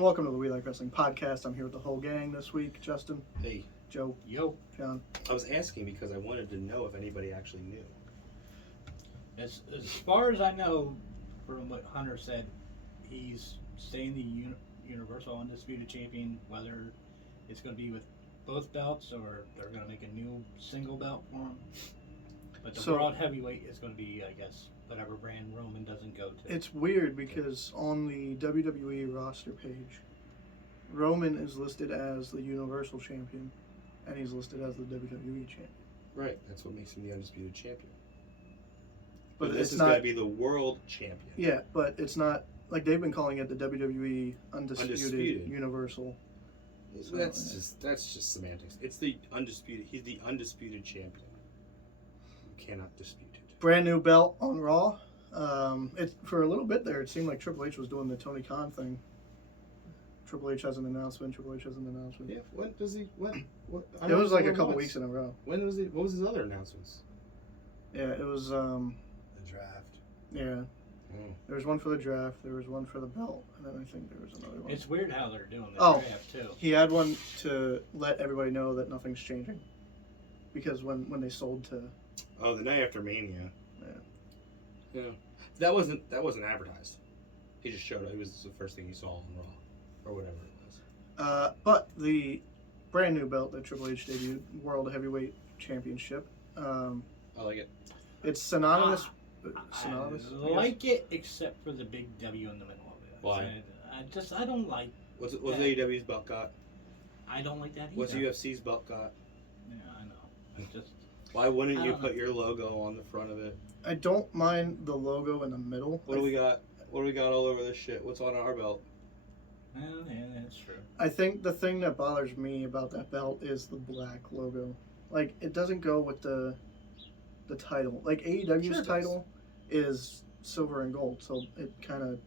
and welcome to the We Like Wrestling podcast. I'm here with the whole gang this week. Justin. Hey. Joe. Yo. John. I was asking because I wanted to know if anybody actually knew. As far as I know, from what Hunter said, he's staying the Universal Undisputed Champion, whether it's going to be with both belts or they're going to make a new single belt for him. But the World Heavyweight is going to be, I guess, whatever brand Roman doesn't go to. It's weird because on the WWE roster page, Roman is listed as the Universal Champion, and he's listed as the WWE Champion. Right, that's what makes him the Undisputed Champion. But this is going to be the World Champion. Yeah, but it's not, like they've been calling it the WWE Undisputed. Universal. So, that's just semantics. It's the Undisputed, he's the Undisputed Champion. You cannot dispute it. Brand new belt on Raw. For a little bit there, it seemed like Triple H was doing the Tony Khan thing. Triple H has an announcement. Yeah, when does he? When? What? It was like a couple weeks in a row. When was he? What was his other announcements? Yeah, it was. The draft. Yeah. Oh. There was one for the draft. There was one for the belt, and then I think there was another one. It's weird how they're doing the draft too. He had one to let everybody know that nothing's changing, because when they sold to. Oh, the night after Mania. Yeah. Yeah. That wasn't advertised. He just showed up. It was the first thing he saw on Raw. Or whatever it was. But the brand new belt that Triple H debuted, World Heavyweight Championship. I like it. It's synonymous. Synonymous. I like it, except for the big W in the middle of it. Why? I don't like. What's AEW's belt got? I don't like that either. What's UFC's belt got? Yeah, I know. Why wouldn't you put your logo on the front of it? I don't mind the logo in the middle. What do we got? What do we got all over this shit? What's on our belt? Yeah, that's true. I think the thing that bothers me about that belt is the black logo. Like, it doesn't go with the title. Like, AEW's title is silver and gold, so it kind of...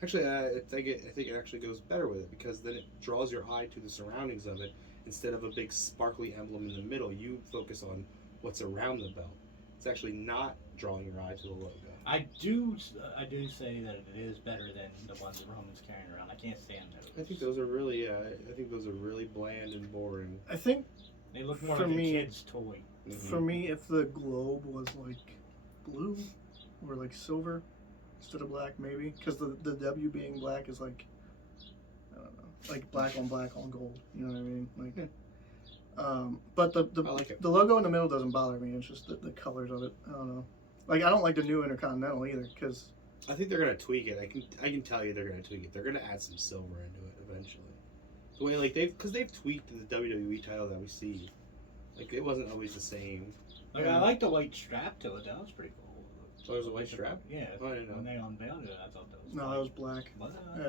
Actually, I think it actually goes better with it, because then it draws your eye to the surroundings of it. Instead of a big sparkly emblem in the middle, you focus on what's around the belt. It's actually not drawing your eye to the logo. I do say that it is better than the ones that Roman's carrying around. I can't stand those. I think those are really, really bland and boring. I think they look more like a kid's toy. Mm-hmm. For me, if the globe was like blue or like silver instead of black, maybe, because the W being black is like, I don't know, like black on gold. You know what I mean? Like, but the logo in the middle doesn't bother me. It's just the colors of it. I don't know. Like, I don't like the new Intercontinental either, because... I think they're going to tweak it. I can tell you they're going to tweak it. They're going to add some silver into it eventually. The way, like, they've tweaked the WWE title that we see. Like, it wasn't always the same. Like, I like the white strap to it. That was pretty cool. So there's a white strap? Yeah. Oh, I didn't know. When they unveiled it, I thought that was No, that was black. Was it? Yeah.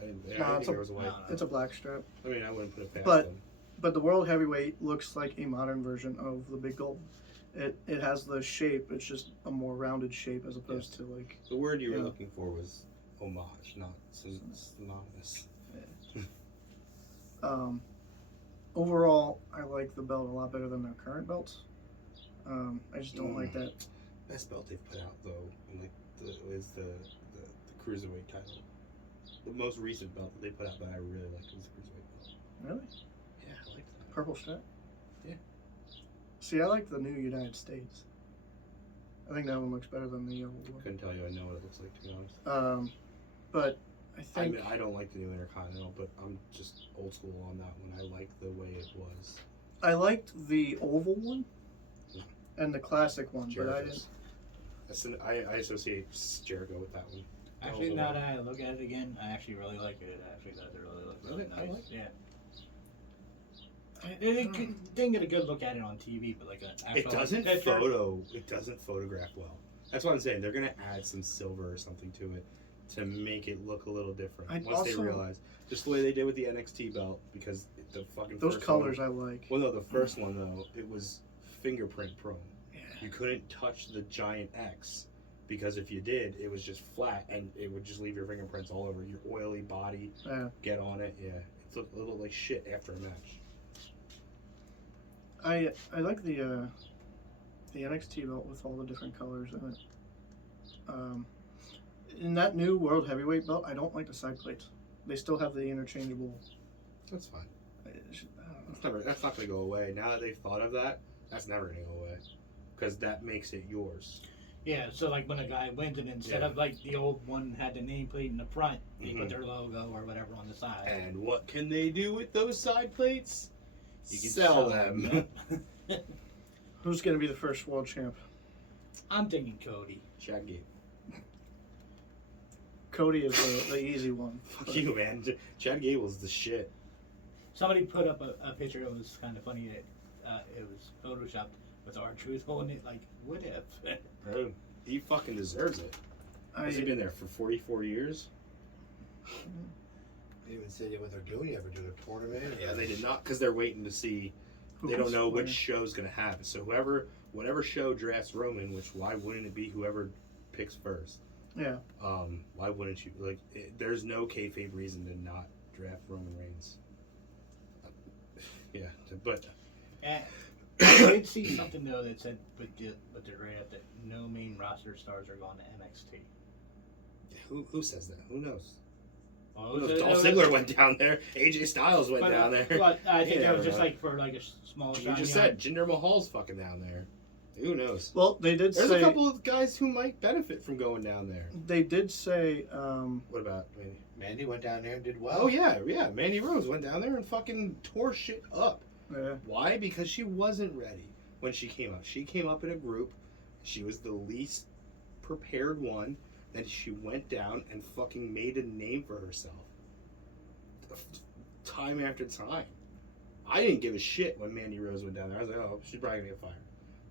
I didn't think there was a white. No. It's a black strap. I mean, I wouldn't put it past them. But the World Heavyweight looks like a modern version of the Big Gold. It has the shape. It's just a more rounded shape as opposed to like. The word you were looking for was homage, not synonymous. Yeah. Overall, I like the belt a lot better than their current belts. I just don't like that. Best belt they've put out though, is the cruiserweight title. The most recent belt that they put out that I really liked was the cruiserweight belt. Really? Yeah, I liked that. Purple strap. Yeah. See, I like the new United States. I think that one looks better than the old one. Couldn't tell you. I know what it looks like, to be honest. But I think... I don't like the new Intercontinental, but I'm just old school on that one. I like the way it was. I liked the oval one and the classic one, Jericho's. But I associate Jericho with that one. Actually, now that I look at it again, I actually really like it. I actually thought it really looked really nice. I like it. Yeah. They didn't get a good look at it on TV, but like an actual It doesn't picture. photograph well. That's what I'm saying. They're gonna add some silver or something to it to make it look a little different. Once they realize, just the way they did with the NXT belt, because the fucking those colors I like. Well, no, the first one though, it was fingerprint prone. Yeah. You couldn't touch the giant X because if you did, it was just flat and it would just leave your fingerprints all over your oily body. Yeah. Get on it, yeah. It looked a little like shit after a match. I like the NXT belt with all the different colors in it. In that new World Heavyweight belt, I don't like the side plates. they still have the interchangeable. That's fine. I don't know. That's not going to go away. Now that they've thought of that, that's never going to go away. Because that makes it yours. Yeah, so like when a guy wins, and instead of like the old one had the nameplate in the front, they put their logo or whatever on the side. And what can they do with those side plates? You can sell them. Who's going to be the first world champ? I'm thinking Cody. Chad Gable. Cody is the easy one. Fuck you, man. Chad Gable's the shit. Somebody put up a picture. It was kind of funny that it was photoshopped with R-Truth holding it. Like, what if? Bro, he fucking deserves it. Has he been there for 44 years? They even said what they're doing. You ever do a tournament? Yeah, they did not, because they're waiting to see. They don't know which show's going to happen. So whatever show drafts Roman, which why wouldn't it be whoever picks first? Yeah. Why wouldn't you? Like, there's no kayfabe reason to not draft Roman Reigns. Yeah, but. I did see something though that said with the draft that no main roster stars are going to NXT. Who says that? Who knows? Oh, Dolph Ziggler went down there. AJ Styles went down there. But I think Yeah, that was just right. like for like a small. You just said Jinder Mahal's fucking down there. Who knows? Well, they did There's say a couple of guys who might benefit from going down there. they did say What about Mandy? Mandy went down there and did well. Oh yeah. Mandy Rose went down there and fucking tore shit up. yeah. Why? Because she wasn't ready when she came up. She came up in a group. She was the least prepared one. Then she went down and fucking made a name for herself. Time after time. I didn't give a shit when Mandy Rose went down there. I was like, oh, she's probably gonna get fired.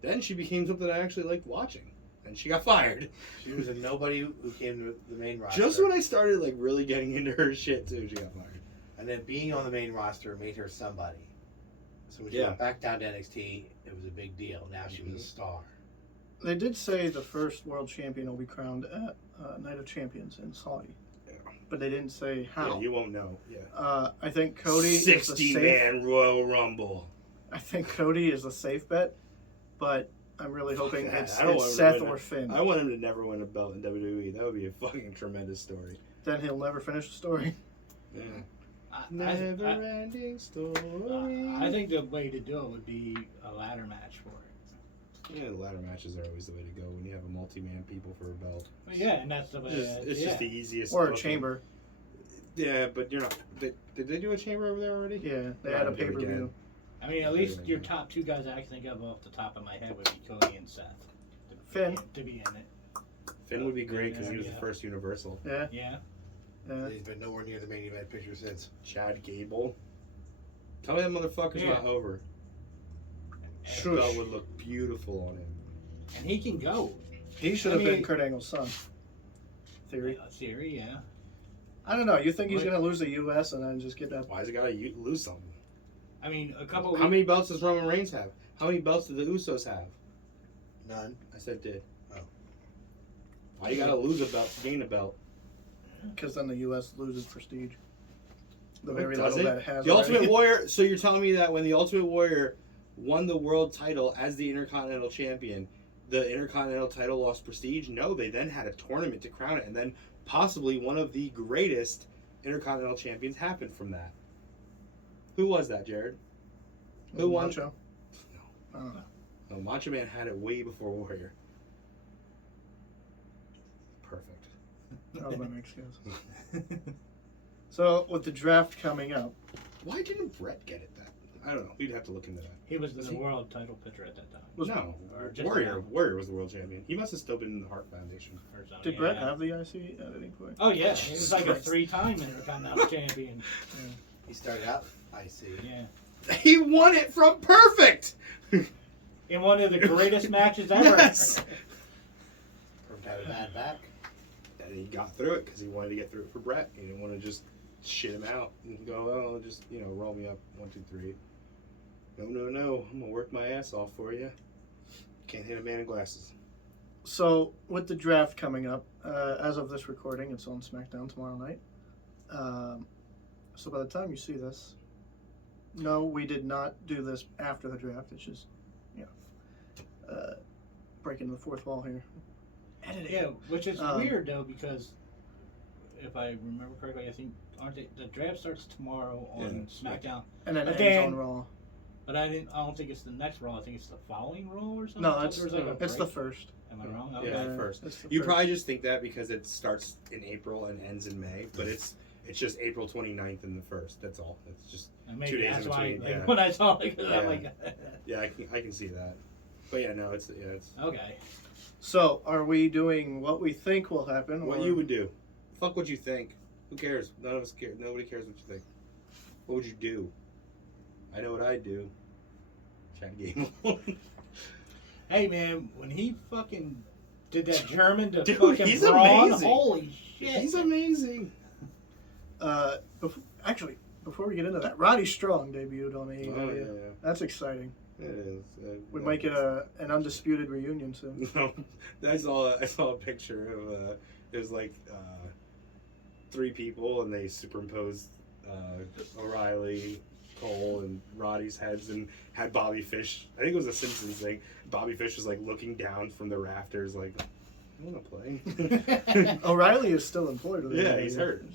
Then she became something I actually liked watching. And she got fired. She was a nobody who came to the main roster. Just when I started like really getting into her shit too, she got fired. And then being on the main roster made her somebody. So when she went back down to NXT, it was a big deal. Now she was a star. They did say the first world champion will be crowned at Night of Champions in Saudi. Yeah. But they didn't say how. Yeah, you won't know. Yeah. I think Cody 60-man Royal Rumble. I think Cody is a safe bet, but I'm really hoping that. it's I don't want him to Seth win or Finn. I want him to never win a belt in WWE. That would be a fucking tremendous story. Then he'll never finish the story. Yeah. Never-ending story. I think the way to do it would be a ladder match for it. Yeah, the ladder matches are always the way to go when you have a multi-man people for a belt. Well, yeah, and that's the way. It's just the easiest. Or a booking. chamber. Yeah, but you're not. Did they do a chamber over there already? Yeah, they They're had a not gonna do it pay-per-view. again. I mean, at least your top two guys I can think of off the top of my head would be Cody and Seth. Finn. To be in it. Finn would be great because he was Yeah. the first Universal. Yeah, Yeah. yeah. He's been nowhere near the main event picture since. Chad Gable. Tell me that motherfucker's Yeah. not over. Shush. That would look beautiful on him. And he can go. He should I have been mean- Kurt Angle's son. Theory. Theory, yeah. I don't know. You think he's What? going to lose the U.S. and then just get that? Why's he gotta lose something? I mean, a couple. How many belts does Roman Reigns have? How many belts do the Usos have? None. I said did. Oh. Why you gotta lose a belt to gain a belt? Because then the U.S. loses prestige. The Oh, very does little it? that it has. The already. Ultimate Warrior. So you're telling me that when the Ultimate Warrior won the world title as the Intercontinental Champion, the Intercontinental title lost prestige? No, they then had a tournament to crown it, and then possibly one of the greatest Intercontinental Champions happened from that. Who was that, Jared? Who won? Macho? I don't know. No, Macho Man had it way before Warrior. Perfect. That was my next guess. So with the draft coming up, Why didn't Brett get it then? I don't know. We'd have to look into that. He was Was the he? world title pitcher at that time. No, Or just Warrior. now. Warrior was the world champion. He must have still been in the Hart Foundation. Or something, did Brett yeah. have the IC at any point? Oh yeah, he was like a Christ. 3-time Intercontinental Champion. He started out, I see. Yeah. He won it from Perfect. In one of the greatest matches ever. Yes. Perfect had a bad back. And he got through it because he wanted to get through it for Brett. He didn't want to just shit him out and go, oh, just roll me up 1, 2, 3. No. I'm gonna work my ass off for you. Can't hit a man in glasses. So with the draft coming up, as of this recording, it's on SmackDown tomorrow night. So by the time you see this, no, we did not do this after the draft. It's just, breaking the fourth wall here. Editing. Yeah, which is weird though because if I remember correctly, I think the draft starts tomorrow on SmackDown. And then But ends then- on Raw. But I don't think it's the next Raw. I think it's the following Raw or something. No, I thought it's there was, like, a it's the break. first. Am I wrong? Yeah, Okay. it's the first. It's the You first. probably just think that because it starts in April and ends in May, but it's just April 29th and the 1st. That's all. It's just And maybe 2 days that's in why, between, like, yeah. when I saw it, I'm Yeah. like, yeah, I can see that. But yeah, no, it's okay. So, are we doing what we think will happen? what or- you would do. Fuck what you think. Who cares? None of us care. Nobody cares what you think. What would you do? I know what I'd do. Chad Gable. Hey man, when he fucking did that German to Dude, fucking he's Braun, amazing. holy shit! He's amazing. Before we get into that, Roddy Strong debuted on AEW. Oh yeah, That's exciting. it is. We might get an undisputed reunion soon. No, I saw a picture of it was like 3 people and they superimposed O'Reilly, Cole, and Roddy's heads and had Bobby Fish. I think it was a Simpsons thing. Bobby Fish was like looking down from the rafters, like, I want to play. O'Reilly is still employed with Yeah, AEW. he's hurt.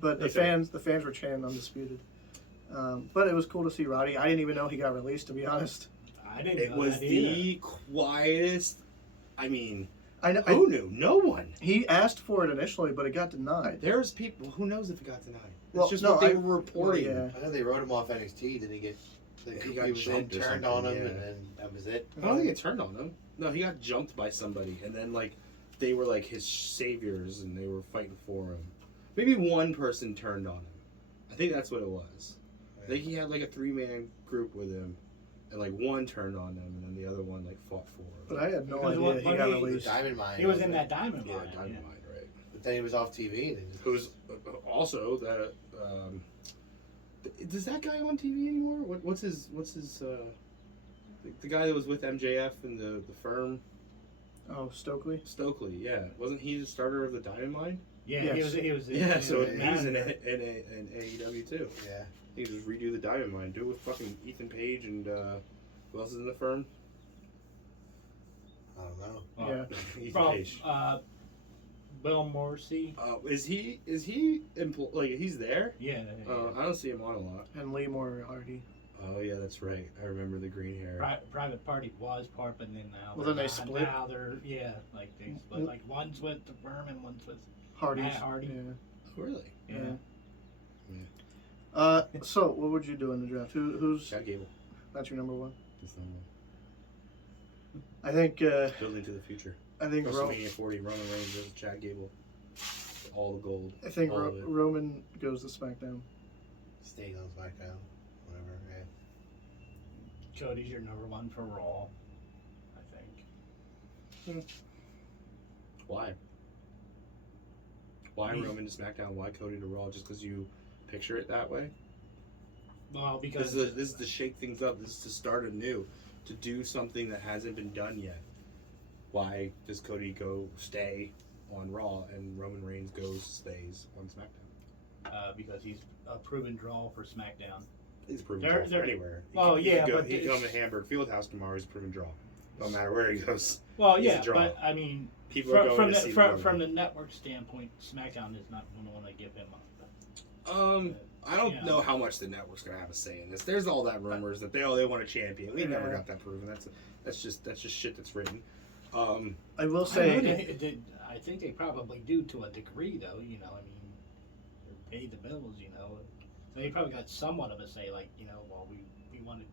But the fans were chanting undisputed. But it was cool to see Roddy. I didn't even know he got released, to be honest. I didn't It know was that either. the quietest. I mean, I know. who knew? No one. He asked for it initially, but it got denied. There's people. Who knows if it got denied? Well, It's just no, what they I- were reporting. well, I know they wrote him off NXT. Did he get? He got He was then jumped or turned something, on him, yeah. and then that was it. I don't think it turned on him. No, he got jumped by somebody, and then like they were like his saviors, and they were fighting for him. Maybe one person turned on him. I think that's what it was. I think he had like a 3-man group with him, and like one turned on him, and then the other one like fought for him. But I had no Because idea what- he what got he- released. Diamond Mine. He was in that Diamond yeah, Mine. Dynamite, right? But then he was off TV. And Who's also that? Does that guy on TV anymore? What's his the guy that was with MJF in the firm? Oh, Stokely? Stokely, yeah. Wasn't he the starter of the Diamond Mine? Yeah, Yes. he was. Yeah, so was he's in manager. AEW too. yeah, He could just redo the Diamond Mine. Do it with fucking Ethan Page and who else is in the firm? I don't know. Well, Ethan from Page. Bill Morrissey. Is he like he's there? Yeah. I don't see him on a lot. And Lee Moriarty. Oh yeah, that's right. I remember the green hair. Private Party was part, but then now. Well, then they not. split. Now they're like they split. Like one's with the firm and one's with Hardy's. Matt Hardy. Yeah. Oh, really? Yeah. So what would you do in the draft? Who's Chad Gable. that's your number one? That's number one. I think Building to the future. I think WrestleMania 40, Roman Reigns versus Chad Gable. All the gold. I think all of it. Roman goes to SmackDown. Staying on SmackDown. Whatever. Yeah. Cody's your number one for Raw. I think. Why? Why Me. Roman to SmackDown? Why Cody to Raw? Just because you picture it that way? Well, This because is to shake things up. This is to start anew. To do something that hasn't been done yet. Why does Cody stay on Raw and Roman Reigns stays on SmackDown? because he's a proven draw for SmackDown. He's a proven They're- draw for they're- anywhere. well, He yeah, could go, but he can come it's- to Hamburg Fieldhouse tomorrow. He's a proven draw. No matter where he goes. Well, He's a yeah, draw. but I mean, People are going from to the see from Roman. the network standpoint, SmackDown is not going to want to give him up. I don't Yeah. know how much the network's gonna have a say in this. There's all that rumors that they want a champion. We never got that proven. That's just shit that's written. I will say I think they probably do to a degree, though. You know, I mean, they pay the bills. You know, so they probably got somewhat of a say. Like, you know, well, we wanted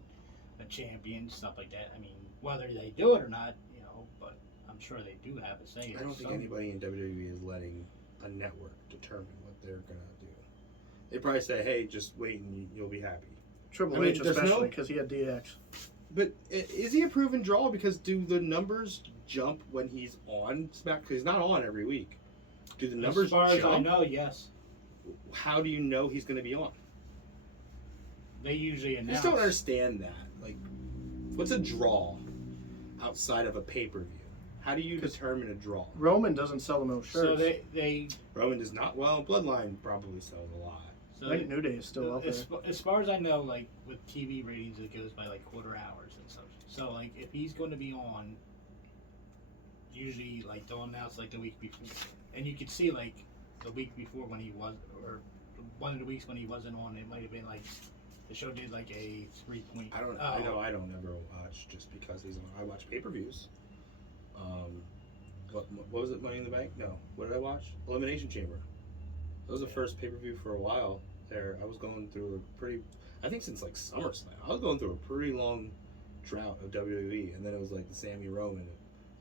a champion, stuff like that. I mean, whether they do it or not, you know, but I'm sure they do have a say. I don't think anybody in WWE is letting a network determine what they're gonna do. They probably say, "Hey, just wait and you'll be happy." Triple I mean, H there's especially no- because he had DX. But is he a proven draw? Because do the numbers jump when he's on SmackDown? Because he's not on every week. Do the numbers as far as I jump? know, yes, How do you know he's going to be on? they usually I announce. just don't understand that. Like, what's a draw outside of a pay-per-view? How do you determine a draw? Roman doesn't sell no shirts. So they Roman does not. Well, Bloodline probably sells a lot. so I think New Day is still up there. as far as I know, like with TV ratings, it goes by like quarter hours and stuff. So like if he's going to be on, usually like they'll announce like the week before, and you can see like the week before when he was, or one of the weeks when he wasn't on, it might have been like the show did like a 3 point. I don't. I know. I don't ever watch just because he's on. I watch pay-per-views. What was it? Money in the Bank? No. What did I watch? Elimination Chamber. That was the first pay-per-view for a while. There, I was going through a pretty. I think since like SummerSlam, I was going through a pretty long drought of WWE, and then it was like the Sammy Roman.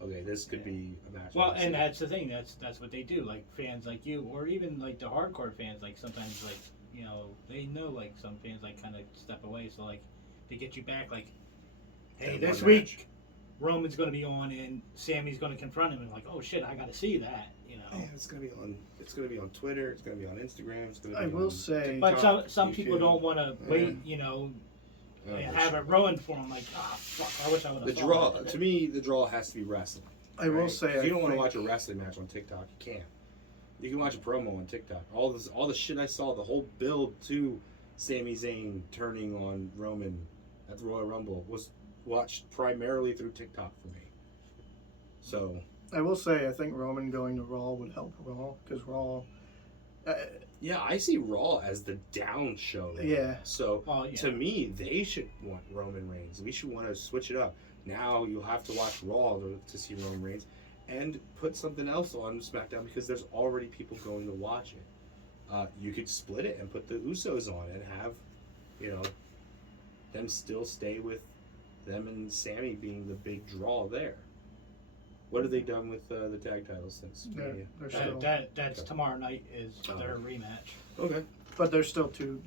Okay, this could be a match. Well, and that's the thing. That's what they do. Like fans like you, or even like the hardcore fans. Like sometimes, like you know, they know like some fans like kind of step away. So like they get you back. Like, hey, That this one week match. Roman's going to be on, and Sammy's going to confront him. And like, oh shit, I got to see that. You know. Yeah, it's gonna be on. It's gonna be on Twitter. It's gonna be on Instagram. It's gonna be I will say, But TikTok, some people YouTube. don't want to wait. Yeah. You know, Oh, and for have sure. it ruined for them. Like, ah, fuck, I wish I would have. The draw to me, the draw has to be wrestling. I will right? say, If you I don't want to think- watch a wrestling match on TikTok, you can't. You can watch a promo on TikTok. All the shit I saw, the whole build to Sami Zayn turning on Roman at the Royal Rumble was watched primarily through TikTok for me. So I will say, I think Roman going to Raw would help Raw because Raw. yeah, I see Raw as the down show. now. Yeah. So Oh yeah. to me, they should want Roman Reigns. We should want to switch it up. Now you'll have to watch Raw to see Roman Reigns, and put something else on SmackDown because there's already people going to watch it. You could split it and put the Usos on and have, them still stay with them and Sammy being the big draw there. What have they done with the tag titles since? Mania? They're still, That's Okay. tomorrow night is Oh. their rematch. Okay. but they're still two.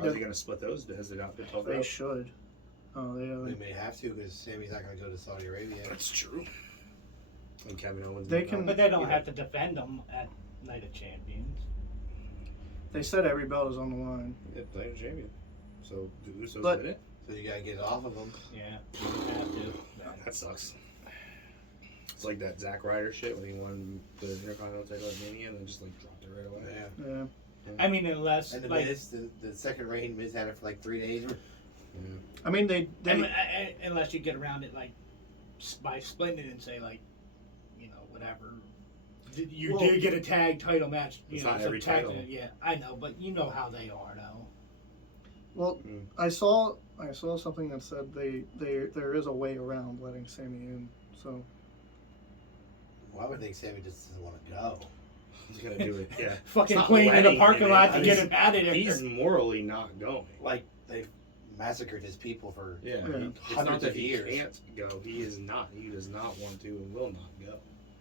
Are they going to split those? Has it not been talked They about? should. Oh, They they. may have to because Sammy's not going to go to Saudi Arabia. That's true. And Kevin Owens. They not can- going. But they don't have to defend them at Night of Champions. They said every belt is on the line. Yeah, playing champion. So the Usos But- did it. So you got to get it off of them. Yeah, you have to. That sucks. It's like that Zack Ryder shit when he won the Intercontinental title at Mania and then just like dropped it right away. Yeah. Yeah. I mean, unless And the like, Miz, the second reign, Miz had it for like 3 days. I mean, they. unless you get around it like by splitting it and say like, whatever. You Well, do get a tag title match. It's not every tag title. Yeah, I know, but you know how they are though. Well, Mm. I saw something that said there is a way around letting Sammy in. So Well, I would think Sammy just doesn't want to go. He's gonna do it. Yeah. Fucking It's not playing in the letting parking him lot in. to get him out of there. He's morally not going. Like, they've massacred his people for Yeah. Yeah. It's not hundreds that of he years. can't go. He is not. He does not want to and will not go.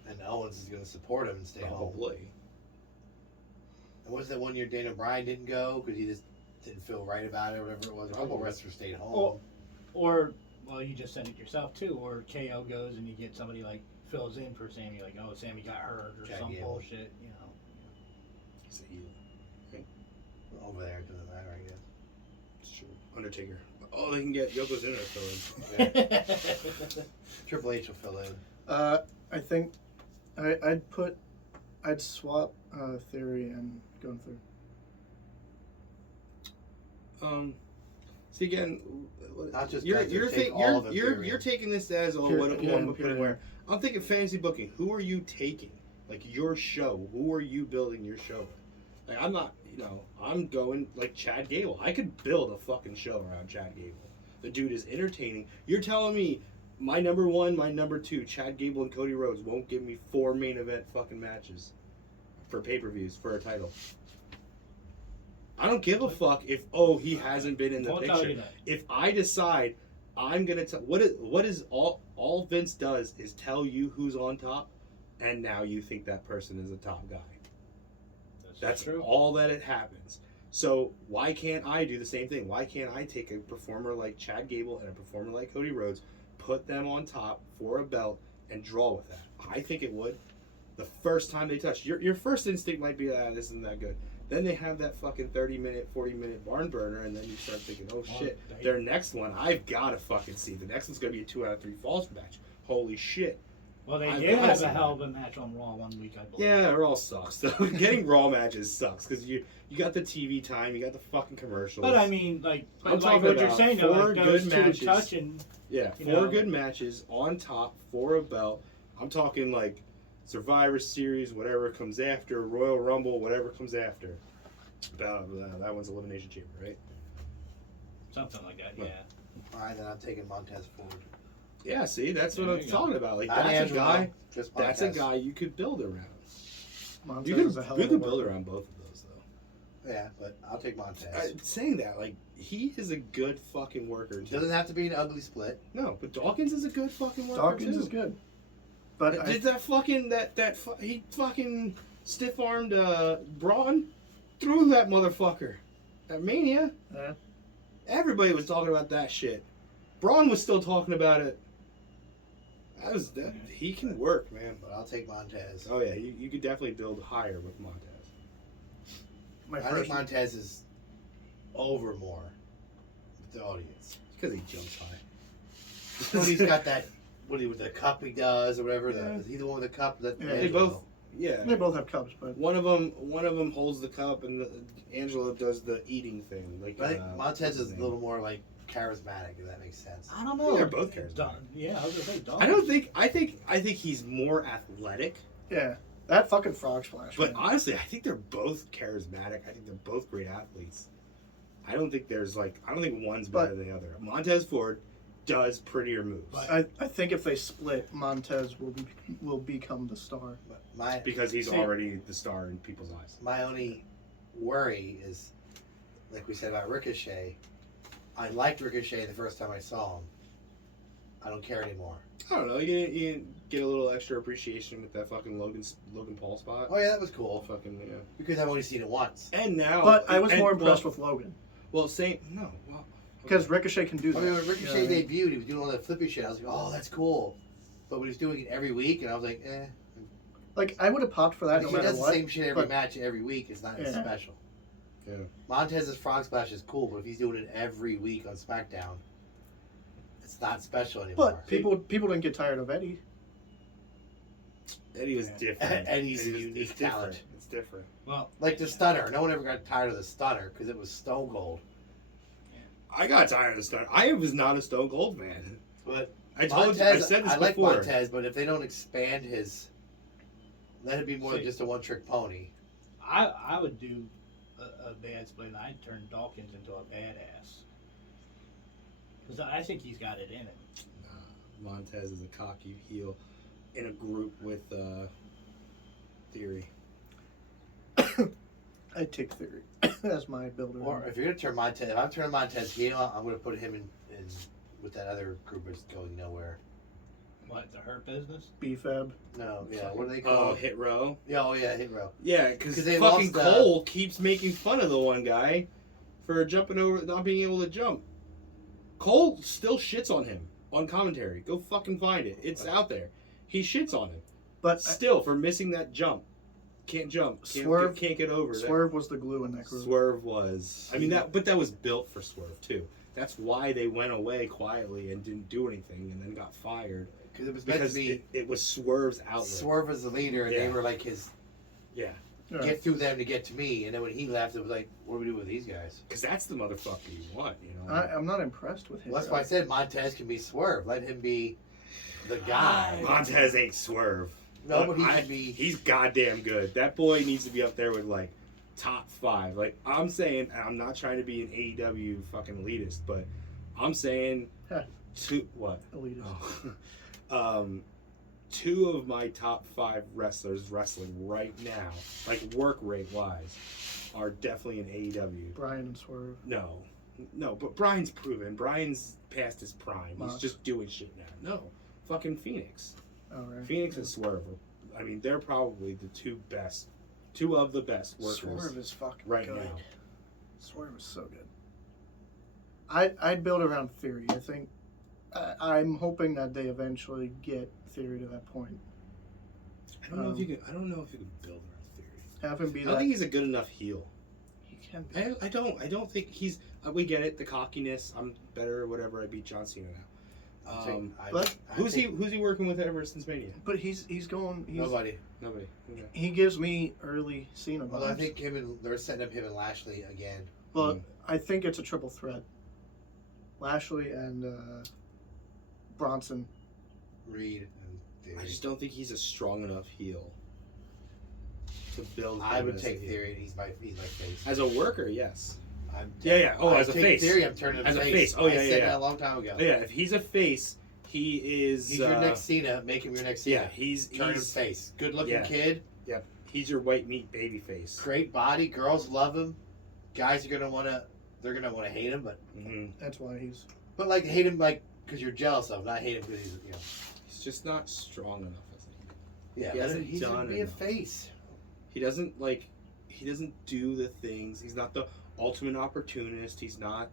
And Owens is going to support him and stay home. Probably. And was that one year Daniel Bryan didn't go because he just didn't feel right about it or whatever it was? A couple Probably. wrestlers stayed home. Oh. Or, well, you just said it yourself too. Or KO goes and you get somebody like fills in for Sammy, like, oh, Sammy got hurt or Chad some Gable. bullshit, He's a heel. Over there, it doesn't matter, I guess. It's true. Undertaker. Oh, they can get Yokozuna fill in. Yeah. Triple H will fill in. I think I'd swap Theory and Gunther. See again, Not just you're Gunther, you're, take think, all you're, of you're, Imperium. you're taking this as Pure- what yeah, one would put Imperium. where. I'm thinking fantasy booking. Who are you taking? Like your show. Who are you building your show? Like I'm not. I'm going like Chad Gable. I could build a fucking show around Chad Gable. The dude is entertaining. You're telling me my number one, my number two, Chad Gable and Cody Rhodes won't give me 4 main event fucking matches for pay-per-views for a title. I don't give a fuck if he hasn't been in the Won't tell picture. you that. If I decide I'm gonna tell what is all Vince does is tell you who's on top, and now you think that person is a top guy. That's true. all that it happens. So why can't I do the same thing? Why can't I take a performer like Chad Gable and a performer like Cody Rhodes, put them on top for a belt, and draw with that? I think it would. The first time they touch, your first instinct might be, this isn't that good. Then they have that fucking 30-minute, 40-minute barn burner, and then you start thinking, oh shit, their next one, I've got to fucking see. The next one's going to be a 2 out of 3 falls match. Holy shit. Well, they I've did gotta have see a that. hell of a match on Raw one week, I believe. Yeah, it all sucks. So getting Raw matches sucks because you got the TV time, you got the fucking commercials. But I mean, like I'm like talking what you're about saying, though, 4 like those good two matches. touching. yeah, you 4 know. good matches on top for a belt. I'm talking like Survivor Series, whatever comes after, Royal Rumble, whatever comes after. That one's Elimination Chamber, right? Something like that, Right. yeah. All right, then I'm taking Montez Ford. Yeah, see, that's what There I'm you talking about. Like, Not that's Angelo, a guy. just That's a Montez. guy you could build around. Montez You could, is a hell you of a could build worker. around both of those, though. Yeah, but I'll take Montez. Saying that, like, he is a good fucking worker. Too. Doesn't have to be an ugly split. No, but Dawkins is a good fucking worker Dawkins too. is good. But Did that fucking he fucking stiff armed Braun through that motherfucker at Mania. Yeah. Everybody was talking about that shit. Braun was still talking about it. He can work, man. But I'll take Montez. Oh yeah, you could definitely build higher with Montez. my I think first Montez is over more with the audience. Because he jumps high. When he's got that, with the cup he does or whatever. Yeah. Is he the one with the cup? That Yeah. They both, yeah. they both have cups, but One of them holds the cup, and Angelo does the eating thing. Like But I think what's Montez his is a name? little more like charismatic, if that makes sense. I don't know. They're both charismatic. Yeah, I was gonna say Dawkins. I don't think. I think he's more athletic. yeah, that fucking frog splash. But man. honestly, I think they're both charismatic. I think they're both great athletes. I don't think one's better than the other. Montez Ford does prettier moves But- I think if they split, Montez will become the star. But my because he's See- already the star in people's eyes. my only worry is, like we said about Ricochet. I liked Ricochet the first time I saw him. I don't care anymore. I don't know. You get a little extra appreciation with that fucking Logan Paul spot. Oh yeah, that was cool Fucking yeah. because I've only seen it once. And now, But I was and- more impressed well, with Logan Well, same. No. Well, because Ricochet can do I that. mean, when You know Ricochet what I mean? debuted, he was doing all that flippy shit. I was like, oh, that's cool. But when he was doing it every week, and I was like, eh. Like I would have popped for that If no he matter does the what. same shit every but- match every week. It's not as Yeah. special. Yeah. Montez's frog splash is cool, but if he's doing it every week on SmackDown, it's not special anymore. But people didn't get tired of Eddie. Eddie was Yeah. different. Eddie's a Eddie was- unique it's different. talent. It's different. Well, Like the stunner. No one ever got tired of the stunner because it was Stone Cold. I got tired of the Stone. I was not a Stone Cold fan. But I told you. I said this I like before. Montez, but if they don't expand his, let it be more than See- just a one-trick pony. I would do a bad split, and I'd turn Dawkins into a badass. Because I think he's got it in him. Nah, Montez is a cocky heel in a group with Theory. I'd take Theory as my builder. Or if you're gonna turn Montez, if I'm turning Montez heel, I'm gonna put him in with that other group that's going nowhere. What, the Hurt Business? B-Fab. No, yeah, what do they Oh, call? Hit Row. Yeah, oh yeah, Hit Row. Yeah, because 'Cause they fucking lost, Cole keeps making fun of the one guy for jumping over, not being able to jump. Cole still shits on him on commentary. Go fucking find it. It's out there. He shits on him But still for missing that jump. Can't jump. Swerve- Can't get over that. Swerve was the glue in that group. Swerve was. I mean that was built for Swerve too. That's why they went away quietly and didn't do anything, and then got fired Because it was meant because to be it was Swerve's outlet. Swerve was the leader, and Yeah. they were like his Yeah, Yeah. get through them to get to me. And then when he left, it was like, what do we do with these guys? because that's the motherfucker you want. You know. I'm not impressed with him. Well, that's why I said Montez can be Swerve. Let him be the guy. Montez ain't Swerve. No, but he I- can be. He's goddamn good. That boy needs to be up there with like top 5. Like I'm saying, and I'm not trying to be an AEW fucking elitist, but I'm saying Huh. what? Elitist. Oh. 2 of my top 5 wrestlers wrestling right now, like work rate wise, are definitely in AEW. Brian and Swerve. No, but Brian's proven. Brian's past his prime. He's Mox. just doing shit now. No, fucking Phoenix. All right. Phoenix and Swerve. I mean, they're probably the 2 of the best workers Swerve is fucking right good. now. Swerve is so good. I'd build around Theory. I think I'm hoping that they eventually get Theory to that point. I don't know if you can. I don't know if you can build around Theory. Have him be I that. don't think he's a good enough heel. He can be. I don't think he's. We get it. The cockiness. I'm better. Whatever. I beat John Cena now. but Who's he working with ever since Mania? But he's going. Nobody. Nobody. Okay. He gives me early Cena vibes. Well, I think they're setting up him and Lashley again. But I think it's a triple threat. Lashley and Bronson. Reed Theory. I just don't think he's a strong enough heel to build. I him would as take a heel. Theory. He's my face. As a worker, yes. I'm Yeah. Oh, I as a take face. Theory, I'm turning him As a face. face. Oh, yeah, I yeah, said yeah. that a long time ago. Yeah, if he's a face, he is. He's your next Cena. Make him your next Cena. Yeah, he's turn him face. Good looking yeah. kid. Yep, he's your white meat baby face. Great body. Girls love him. Guys are gonna wanna. They're gonna wanna hate him, but That's why he's. like hate him like because you're jealous of him, not hate him because he's He's just not strong enough. I think. yeah. He hasn't he's done gonna be enough. a face. He doesn't do the things. He's not the ultimate opportunist. He's not.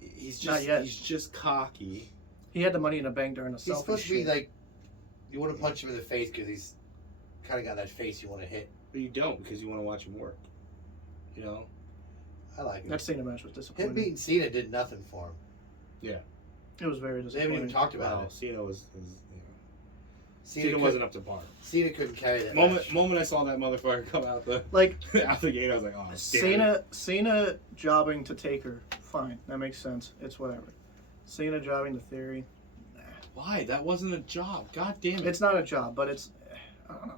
He's just. Not yet. He's just cocky. He had the Money in the Bank during the He's selfie supposed to be shit. like you want to punch him in the face because he's kind of got that face you want to hit. But you don't because you want to watch him work. You know. I like him. That Cena match was Him disappointing. beating Cena did nothing for him. It was very They haven't disappointing. even talked about Well, it. Cena was Cena, Cena wasn't up to par. Cena couldn't carry that match. Moment I saw that motherfucker come out the Like out the gate, I was like, oh, damn it. Cena jobbing to Taker, fine, that makes sense. It's whatever. Cena jobbing to Theory, Why? That wasn't a job. God damn it. it's not a job, but it's I don't know.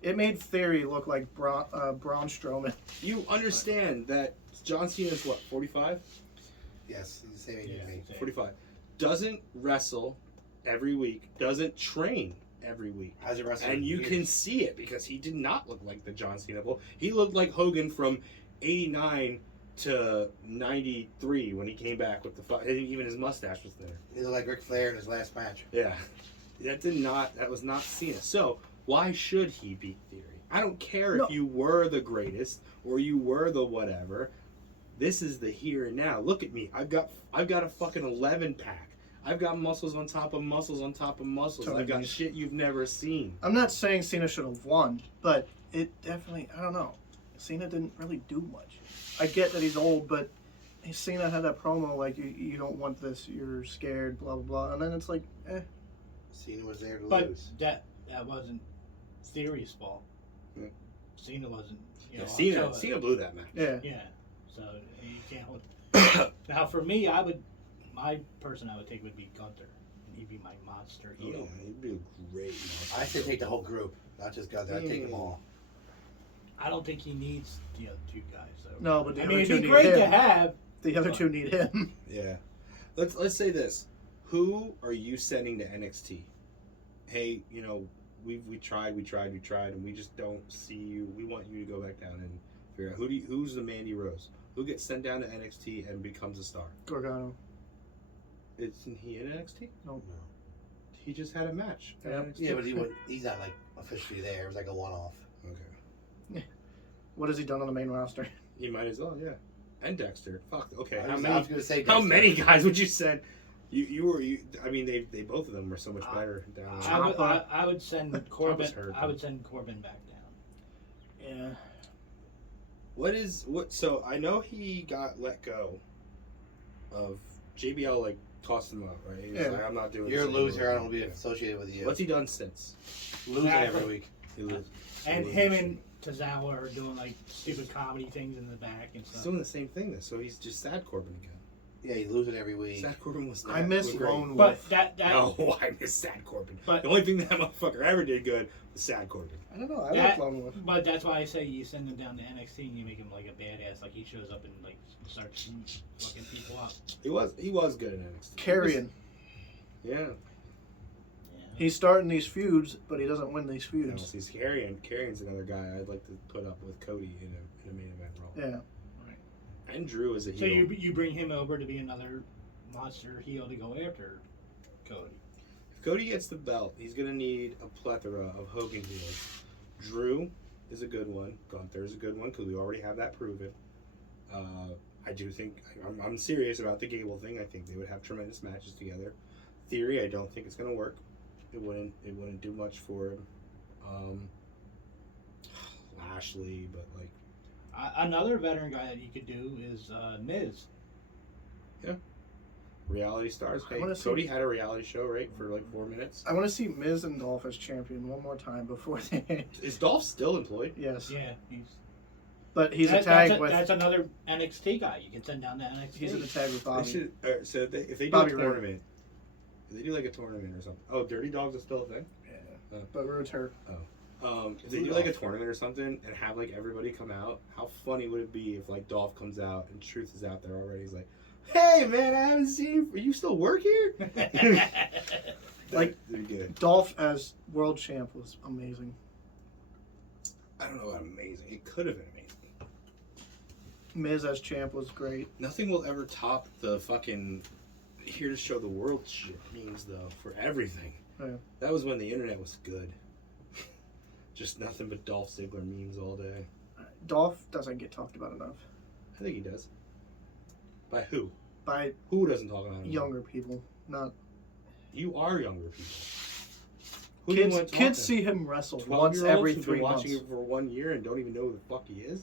It made Theory look like Braun Strowman. You understand that John Cena's what, 45? Yes, he's the same age Yeah, as me. 45. Doesn't wrestle every week, doesn't train every week. How's it wrestling? And you can see it because he did not look like the John Cena bull. He looked like Hogan from 89 to 93 when he came back with the even his mustache was there. He looked like Ric Flair in his last match. Yeah. That was not Cena. So, why should he beat Theory? I don't care No. if you were the greatest or you were the whatever. This is the here and now. Look at me. I've got a fucking 11 pack. I've got muscles on top of muscles on top of muscles. Totally I've got nice. shit you've never seen. I'm not saying Cena should have won, but it definitely, I don't know. Cena didn't really do much. I get that he's old, but Cena had that promo like, you don't want this, you're scared, blah, blah, blah. And then it's like, Cena was there to But lose. that wasn't Theory's fault. Yeah. Cena wasn't. You know, Cena blew that match. yeah. Yeah. So you can't hold. Now for me, my person I would take would be Gunther. He'd be my monster Oh, heel. he'd be a great. I say take the whole group, not just Gunther. I'd take them all. I don't think he needs the other two guys though. No, but the I other mean, two it'd be need great to him. have. The other two need him. Yeah. Let's say this. Who are you sending to NXT? Hey, you know, we tried, and we just don't see you. We want you to go back down and figure out who's the Mandy Rose? Who gets sent down to NXT and becomes a star? Gargano. Isn't he in NXT? No. He just had a match. at Yeah. NXT. Yeah, but he's not like officially there. It was like a one-off. Okay. What has he done on the main roster? He might as well, yeah. And Dexter. Fuck. Okay. I How was many? going to say How Dexter. many guys would you send? I mean, they both of them were so much better down. I would send Corbin. hurt, I would send Corbin back down. Yeah. So I know he got let go of JBL, like tossed him out, right? He was Yeah. like, I'm not doing You're a this loser. I anymore. don't want to be associated with you. What's he done since? Losing every week. He lose. And he him loses. and Tozawa are doing like stupid comedy things in the back and He's stuff. doing the same thing, so he's just sad Corbin again. Yeah, he's losing every week. Sad Corbin was. I miss was great. Lone But Wolf. that No, I miss sad Corbin. But- the only thing that motherfucker ever did good was sad Corbin. I don't know. I That- like Lone Wolf. But that's why I say you send him down to NXT and you make him like a badass, like he shows up and like starts fucking people up. He was good in NXT. Carrion. Yeah. Yeah. He's starting these feuds, but he doesn't win these No, feuds. he's Carrion's another guy I'd like to put up with Cody in a main event role. Yeah. And Drew is a heel. So you bring him over to be another monster heel to go after Cody. If Cody gets the belt, he's going to need a plethora of Hogan heels. Drew is a good one. Gunther is a good one because we already have that proven. I do think, I'm serious about the Gable thing. I think they would have tremendous matches together. Theory, I don't think it's going to work. It wouldn't do much for him. Lashley, but like, Another veteran guy that you could do is Miz. reality stars. I Hey, wanna see- Cody had a reality show, right, for like 4 minutes. I want to see Miz and Dolph as champion one more time before they. Is Dolph still employed? Yes. Yeah, he's But he's a that's tag with. that's another NXT guy you can send down to NXT. He's in a tag with They Bobby. should, so if they do Bobby a Roode. tournament, They do like a tournament or something. Oh, Dirty Dogs is still a thing? Yeah. But Rude's hurt. If they do like a tournament or something and have like everybody come out, how funny would it be if like Dolph comes out and Truth is out there already? He's like, "Hey man, I haven't seen you. Are you still work here?" Like, they're good. Dolph as world champ was amazing. I don't know about amazing. It could have been amazing. Miz as champ was great. Nothing will ever top the fucking here to show the world shit memes though for everything. Yeah. That was when the internet was good. Just nothing but Dolph Ziggler memes all day. Dolph doesn't get talked about enough I think he does. By who? by Who doesn't talk about him? younger people. Not You are younger people. Who do you want kids talking? see him wrestle 12-year-olds once every who've 3 been months. watching him for 1 year and don't even know who the fuck he is.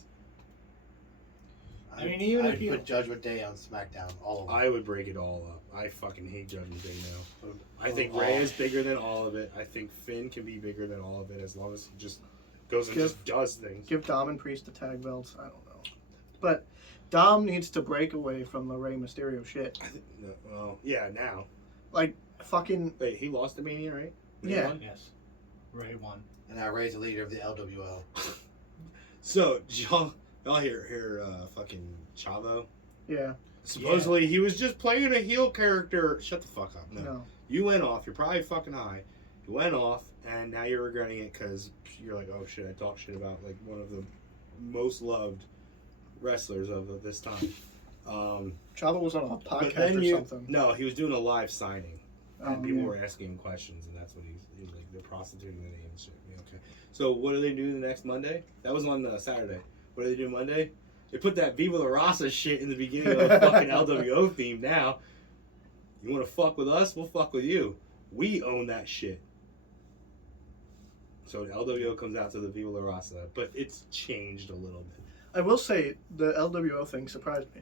I mean, even if I'd you- put Judgment Day on SmackDown, all of them. I would break it all up. I fucking hate Judgment Day now. I think Oh. Ray is bigger than all of it. I think Finn can be bigger than all of it as long as he just goes and just does things. Give Dom and Priest the tag belts. I don't know, but Dom needs to break away from the Rey Mysterio shit. I think, no, well, yeah, now. Like fucking Wait, he lost to Mania, right? Yeah. Won? Yes. Ray won. And now Ray's the leader of the LWO. So, y'all hear fucking Chavo? yeah. Supposedly he was just playing a heel character. Shut the fuck up. No. You went off. You're probably fucking high. You went off, and now you're regretting it because you're like, oh shit, I talked shit about like one of the most loved wrestlers of this time. Chavo was on a But podcast then or you, something. no, he was doing a live signing, and people Yeah. were asking him questions, and that's what he was like, they're prostituting the name and shit. Yeah, okay. So what do they do the next Monday? That was on Saturday. What do they do Monday? They put that Viva La Raza shit in the beginning of the fucking LWO theme now. You want to fuck with us? We'll fuck with you. We own that shit. So the LWO comes out to the Viva La Raza, but it's changed a little bit. I will say the LWO thing surprised me.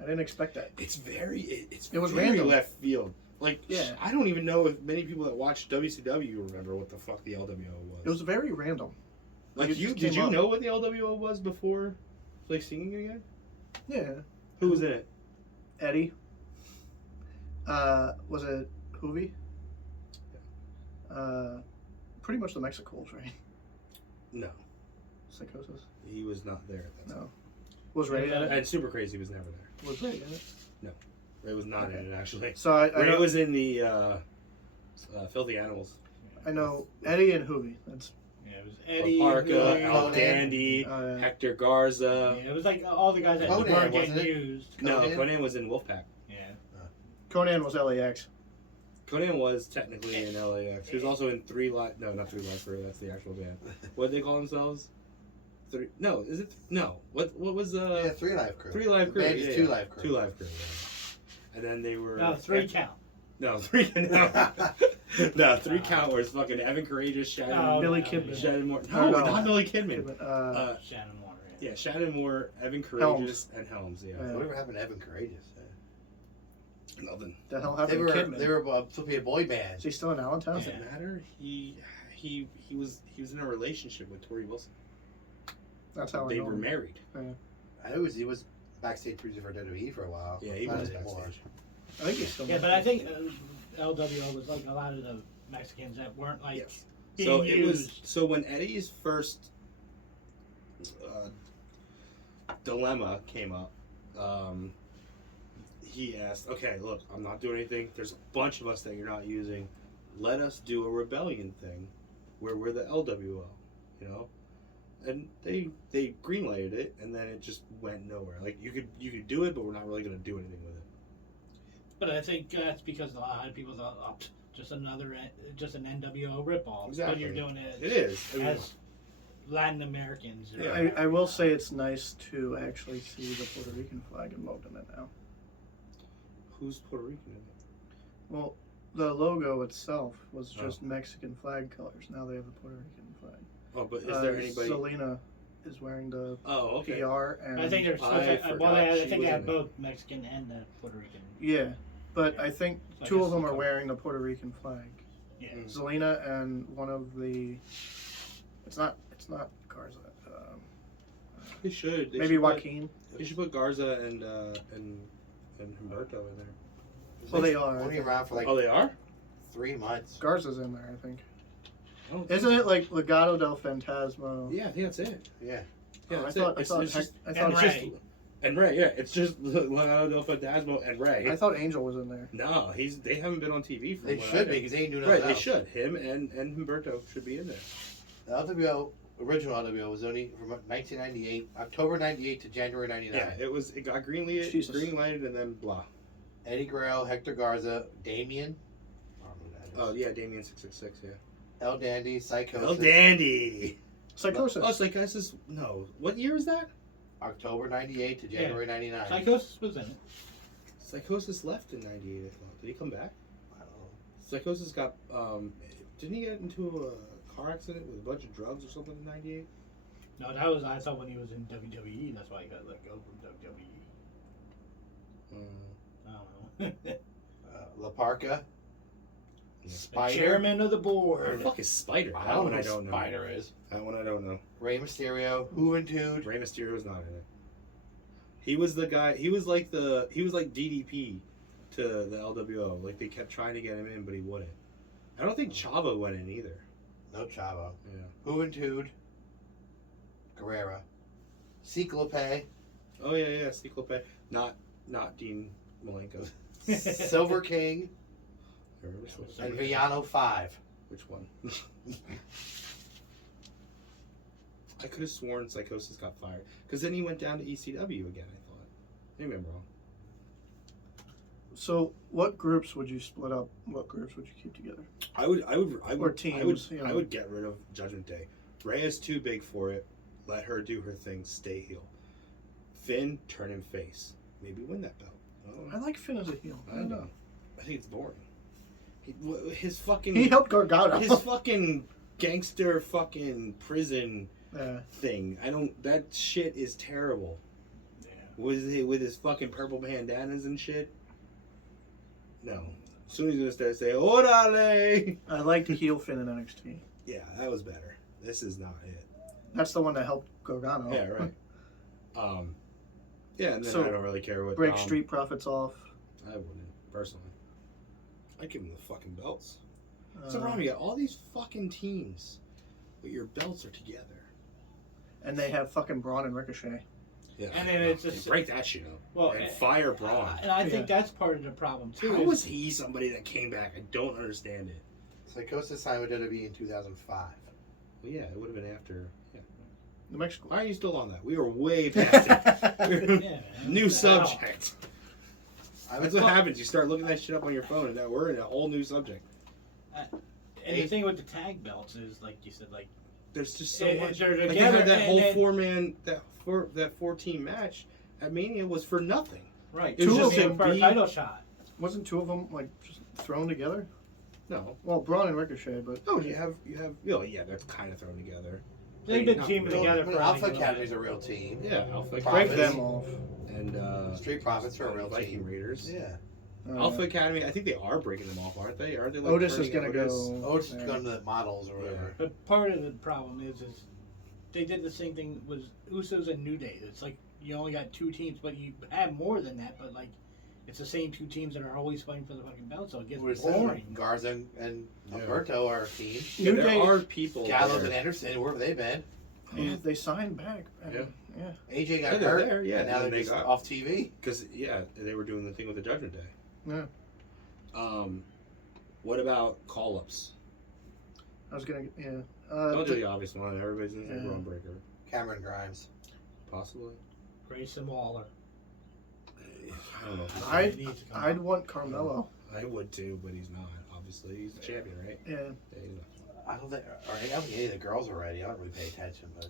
I didn't expect that. It's it's It was very random. left field. Like, Yeah. I don't even know if many people that watch WCW remember what the fuck the LWO was. It was very random. like it you just did came you up. know what the LWO was before like singing it again? Yeah. Who was in it? Eddie. Was it Hoovy? Pretty much the Mexicals, right? No, Psychosis. he was not there at that time. No. Was Ray in it? And Super Crazy was never there. Was Ray in it? Ray was not Okay. in it actually. So I Ray know, was in the Filthy Animals. I know Eddie and Hoovy. That's Yeah, it was Eddie. Parka, Ray, Al Conan. Dandy, Hector Garza. Yeah, it was like all the guys that Conan, weren't wasn't getting it? used. No, Conan? Conan was in Wolfpack. Yeah. Conan was LAX. Conan was technically in LAX. He was also in not 3 Live Crew. That's the actual band. What did they call themselves? No, is it? No. What was Yeah, 3 Live Crew. 3 Live Crew? The band is 2 Live Crew. 2 Live Crew. Yeah. And then they were No, 3 count. No, 3 no 3 count was fucking Evan Courageous, Shannon, Oh, Billy no, Kidman. Shannon Moore. Oh, No, no. not Billy Kidman. Shannon Warner. Yeah, Shannon Moore, Evan Courageous, and Helms. Yeah, Yeah. Whatever happened to Evan Courageous? nothing. The hell They happened were to Kidman? they were supposed to be a boy band. Is he still in Allentown? Does it matter? He was in a relationship with Tori Wilson. That's how I They know were him. married. I know he was backstage producer for WWE for a while. Yeah, he Not was anymore. backstage. I think he's still Yeah, but I think LWO was like a lot of the Mexicans that weren't like Yes. being So it was. used. So when Eddie's first dilemma came up, he asked, "Okay, look, I'm not doing anything. There's a bunch of us that you're not using. Let us do a rebellion thing, where we're the LWO, you know." And they greenlighted it, and then it just went nowhere. Like you could do it, but we're not really gonna do anything with it. But I think that's because a lot of people thought, oh, just an NWO ripoff. Exactly. But you're doing it, It is. I mean, as Latin Americans. Or Yeah. I will say it's nice to actually see the Puerto Rican flag involved in it now. who's Puerto Rican in it? Well, the logo itself was just Mexican flag colors. Now they have the Puerto Rican flag. Oh, but is there anybody? Selena is wearing the Oh, okay. PR, and I think there's. I forgot I she think they was have in both Mexican and Puerto Rican. yeah, but Yeah. I think So I two of guess them the are color. wearing the Puerto Rican flag. Yeah. Mm. Zelina and one of the. It's not Garza. They should. They Maybe should put- Joaquin. They should put Garza and Humberto in there. Well, they are. Only around for like Oh, they are? 3 months. Garza's in there, I think. I don't think Isn't so. it like Legado del Fantasma? Yeah, I think that's it. Yeah. Yeah, I that's thought it. I It's thought just- I and thought it's Ray. just and Ray. Yeah, it's just Leonardo del Fantasma and Ray. I thought Angel was in there. No, they haven't been on TV for. They should be because they ain't doing Right, nothing they else. should. Him and Humberto should be in there. The LWO, original LWO, was only from 1998, October 98 to January 99. Yeah, it got green Jesus. lighted, and then blah. Eddie Guerrero, Hector Garza, Damien. I don't know who that Oh is. yeah, Damien 666. Yeah. El Dandy, Psychosis. El Dandy. Psychosis. Oh, Psychosis. No, what year is that? October 98 to January 99. Psychosis was in it. Psychosis left in '98. I thought. Did he come back? I don't know. Psychosis got. Didn't he get into a car accident with a bunch of drugs or something in '98? No, that was I thought when he was in WWE. That's why he got let go from WWE. I don't know. La Parca. The Spider. chairman of the Where board. the fuck is Spider? I That don't one know I who don't know. Spider is. That one I don't know. Rey Mysterio, Juventud. Rey Mysterio's not in it. He was the guy. He was like DDP to the LWO. Like they kept trying to get him in, but he wouldn't. I don't think Chavo went in either. No Chavo. Yeah. Juventud. Guerrera. Ciclope. Oh yeah, Ciclope. Not Dean Malenko. Silver King. I remember which one. And Villano 5. Which one? I could have sworn Psychosis got fired because then he went down to ECW again. I thought. Maybe I'm wrong. So, what groups would you split up? What groups would you keep together? I would Or teams, you know. I would get rid of Judgment Day. Rhea is too big for it. Let her do her thing. Stay heel. Finn, turn him face. Maybe win that belt. I don't I know. like Finn as a heel. I don't know. I think it's boring. His fucking He helped Gargano. his fucking gangster fucking prison Yeah. thing. That shit is terrible. Yeah. With his fucking purple bandanas and shit. No. As soon as he's gonna start saying "Orale," I like the heel Finn in NXT. yeah, that was better. This is not it. That's the one that helped Gargano. Yeah, right. Yeah, and then So, I don't really care what Break Street Profits off. I wouldn't personally. I'd give him the fucking belts. Uh, So Robbie, you got all these fucking teams, but your belts are together. and they have fucking Braun and Ricochet. Yeah, And then it's just- break that shit up. Well, and fire Braun. And I think Yeah. that's part of the problem too. How is- was he somebody that came back? I don't understand it. Psychosis signed with WWE in 2005. Well, yeah, it would have been after. Yeah. New Mexico. Why are you still on that? We were way past it. Yeah, man. New Wow. subject. I That's would what happens. You start looking that shit up on your phone, and now we're in a whole new subject. And the thing with the tag belts is, like you said, like There's just so They're much. together, Like they had that and whole then- 4-man, that 4-team match at Mania was for nothing. right, It was two just of to them for a be- title shot. Wasn't two of them like just thrown together? No. Well, Braun and Ricochet, but No, you have. Oh yeah, that's kind of thrown together. They've been Not teaming really. together Well, for Alpha like a little Academy's bit. a real team. Yeah, Alpha break Profits. them off. and Street Profits are a real Viking team. Raiders. Yeah. Alpha Academy. I think they are breaking them off, aren't they? Aren't they? Like Otis is turning gonna Otis? go. Otis is yeah. going to the models or whatever. But part of the problem is they did the same thing with Usos and New Day. It's like you only got two teams, but you have more than that. But like, it's the same two teams that are always fighting for the fucking belt, so it gets What is boring. Garza and Yeah. Alberto are a team. Yeah, New there Day- are people. Gallows there. and Anderson, where have they been? Yeah, they signed back. I mean, Yeah. yeah. AJ got Yeah, they're hurt, there, yeah, and now and they're they just got- off TV. Because they were doing the thing with the Judgment Day. Yeah. What about call-ups? I was gonna. Yeah. Don't do the obvious one. Everybody's in the Yeah. Braun Breaker. Cameron Grimes. Possibly. Grayson Waller. I don't know. I- He needs to come I'd up. want Carmelo. I would too, but he's not. Obviously, he's the champion, right? Yeah. Yeah, he's I don't think, or I don't think any of the girls are ready. I don't really pay attention, but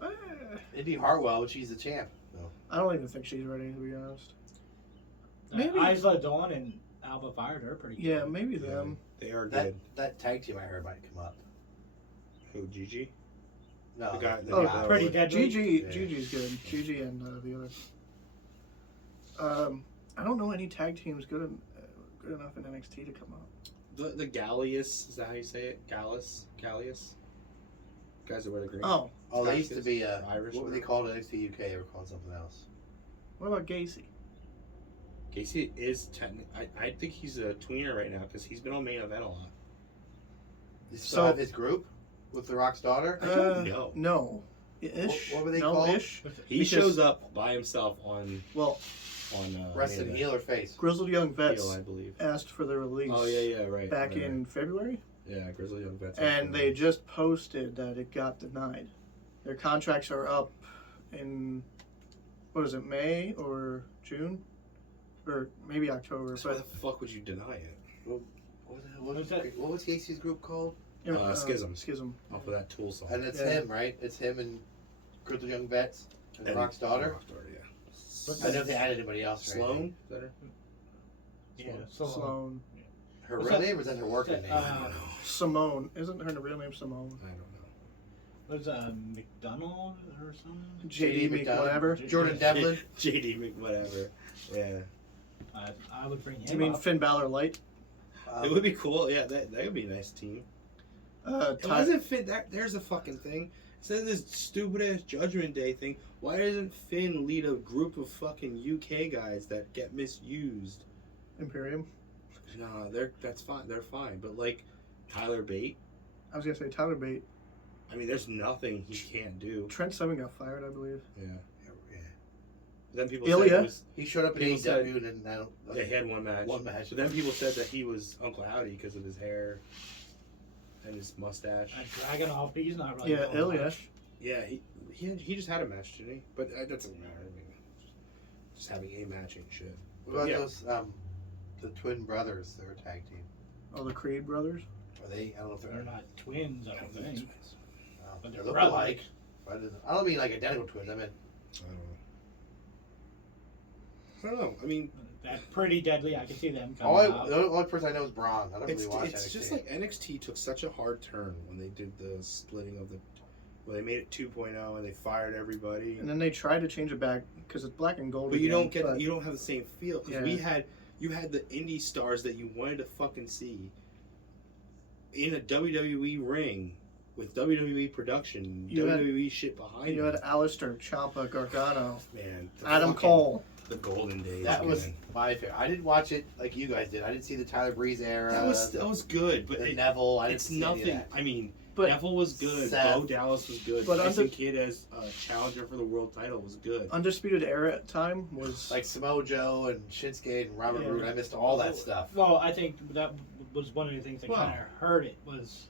not. Indy Hartwell, but she's the champ. So. I don't even think she's ready to be honest. Maybe- Isla Dawn and Alba Fire, they're pretty good. Yeah, maybe them. They are That good. that tag team I heard might come up. Who, Gigi? No, The guy- Oh, guy Pretty with- deadly. Gigi, Yeah. Gigi's good. Gigi and the other. I don't know any tag teams good enough in NXT to come up. The Gallius, is that how you say it? Gallius? Guys that wear the green. Oh, Oh, they used to be Irish what were they called at NXT UK? They were called something else. what about Gacy? Gacy is technically. I think he's a tweener right now because he's been on main event a lot. You still So- have his group with The Rock's daughter? I don't know. No. Ish. What were they no, called? Ish. He Because- shows up by himself on Well, Wrestling main heel or face? Grizzled Young event. Vets Heel, I believe. asked for the release Oh yeah, right. back right, in February, right. Yeah, Grizzly Young Vets. and they just posted that it got denied. Their contracts are up in, what is it, May or June? Or maybe October. So why the But fuck would you deny it? What was Gacy's group called? Schism. Schism. Off of that Tool song. And it's Yeah. him, right? It's him and Grizzled Young Vets and The Rock's daughter. Rock's daughter, yeah. I don't know if they had anybody else. Or Sloan? anything. Is that her? Yeah, Sloan. Her What's real that? name or is that her working name? I don't know. Simone. Isn't her real name Simone? I don't know. Was McDonald or something? JD McDonough. whatever. Jordan Devlin. JD Mc whatever. Yeah. I would bring him Do you mean up. Finn Balor Light? It would be cool. Yeah, that would be a nice team. It Ty- wasn't Finn. There's a fucking thing. Instead of this stupid ass Judgment Day thing, why doesn't Finn lead a group of fucking UK guys that get misused? Imperium. No, that's fine. They're fine. But like Tyler Bate, I was gonna say Tyler Bate. I mean, there's nothing he can't do. Trent Seven got fired, I believe. Yeah. Yeah. Then people Ilya? said he was. He showed up in People said- AEW and now Yeah, he had one match. One match. But then people said that he was Uncle Howdy because of his hair and his mustache. Dragunov, but he's not really. Yeah, doing Ilya. much. Yeah, he just had a match, didn't he? But that doesn't matter. I mean, just having a match ain't shit. What about Yeah. those the twin brothers? They're a tag team. Oh, the Creed brothers. Are they? I don't know if They're they're. not twins, I don't think. But They they're look brothers. alike. I don't mean like identical twins. I mean, I don't know. I mean, That's pretty deadly. I can see them the coming out. only person I know is Braun. I don't it's really watch it's NXT. just like NXT took such a hard turn when they did the splitting of the. Well, they made it 2.0 and they fired everybody. And then they tried to change it back because it's black and gold. But you again, don't get but you don't have the same feel because Yeah. you had the indie stars that you wanted to fucking see in a WWE ring with WWE production, You had- WWE shit behind You it. had Alistair, Ciampa, Gargano, Man, the Adam fucking- Cole. the golden days. That was man. my favorite. I didn't watch it like you guys did. I didn't see the Tyler Breeze era. that was good, but the Neville. I didn't it's see any of nothing. that. I mean, But Neville was good. Seth. Bo Dallas was good. But Tyson under- Kidd as a challenger for the world title was good. Undisputed Era time was Like Samoa Joe and Shinsuke and Robert Yeah. Roode. I missed all that stuff. Well, I think that was one of the things that Well- kind of hurt it was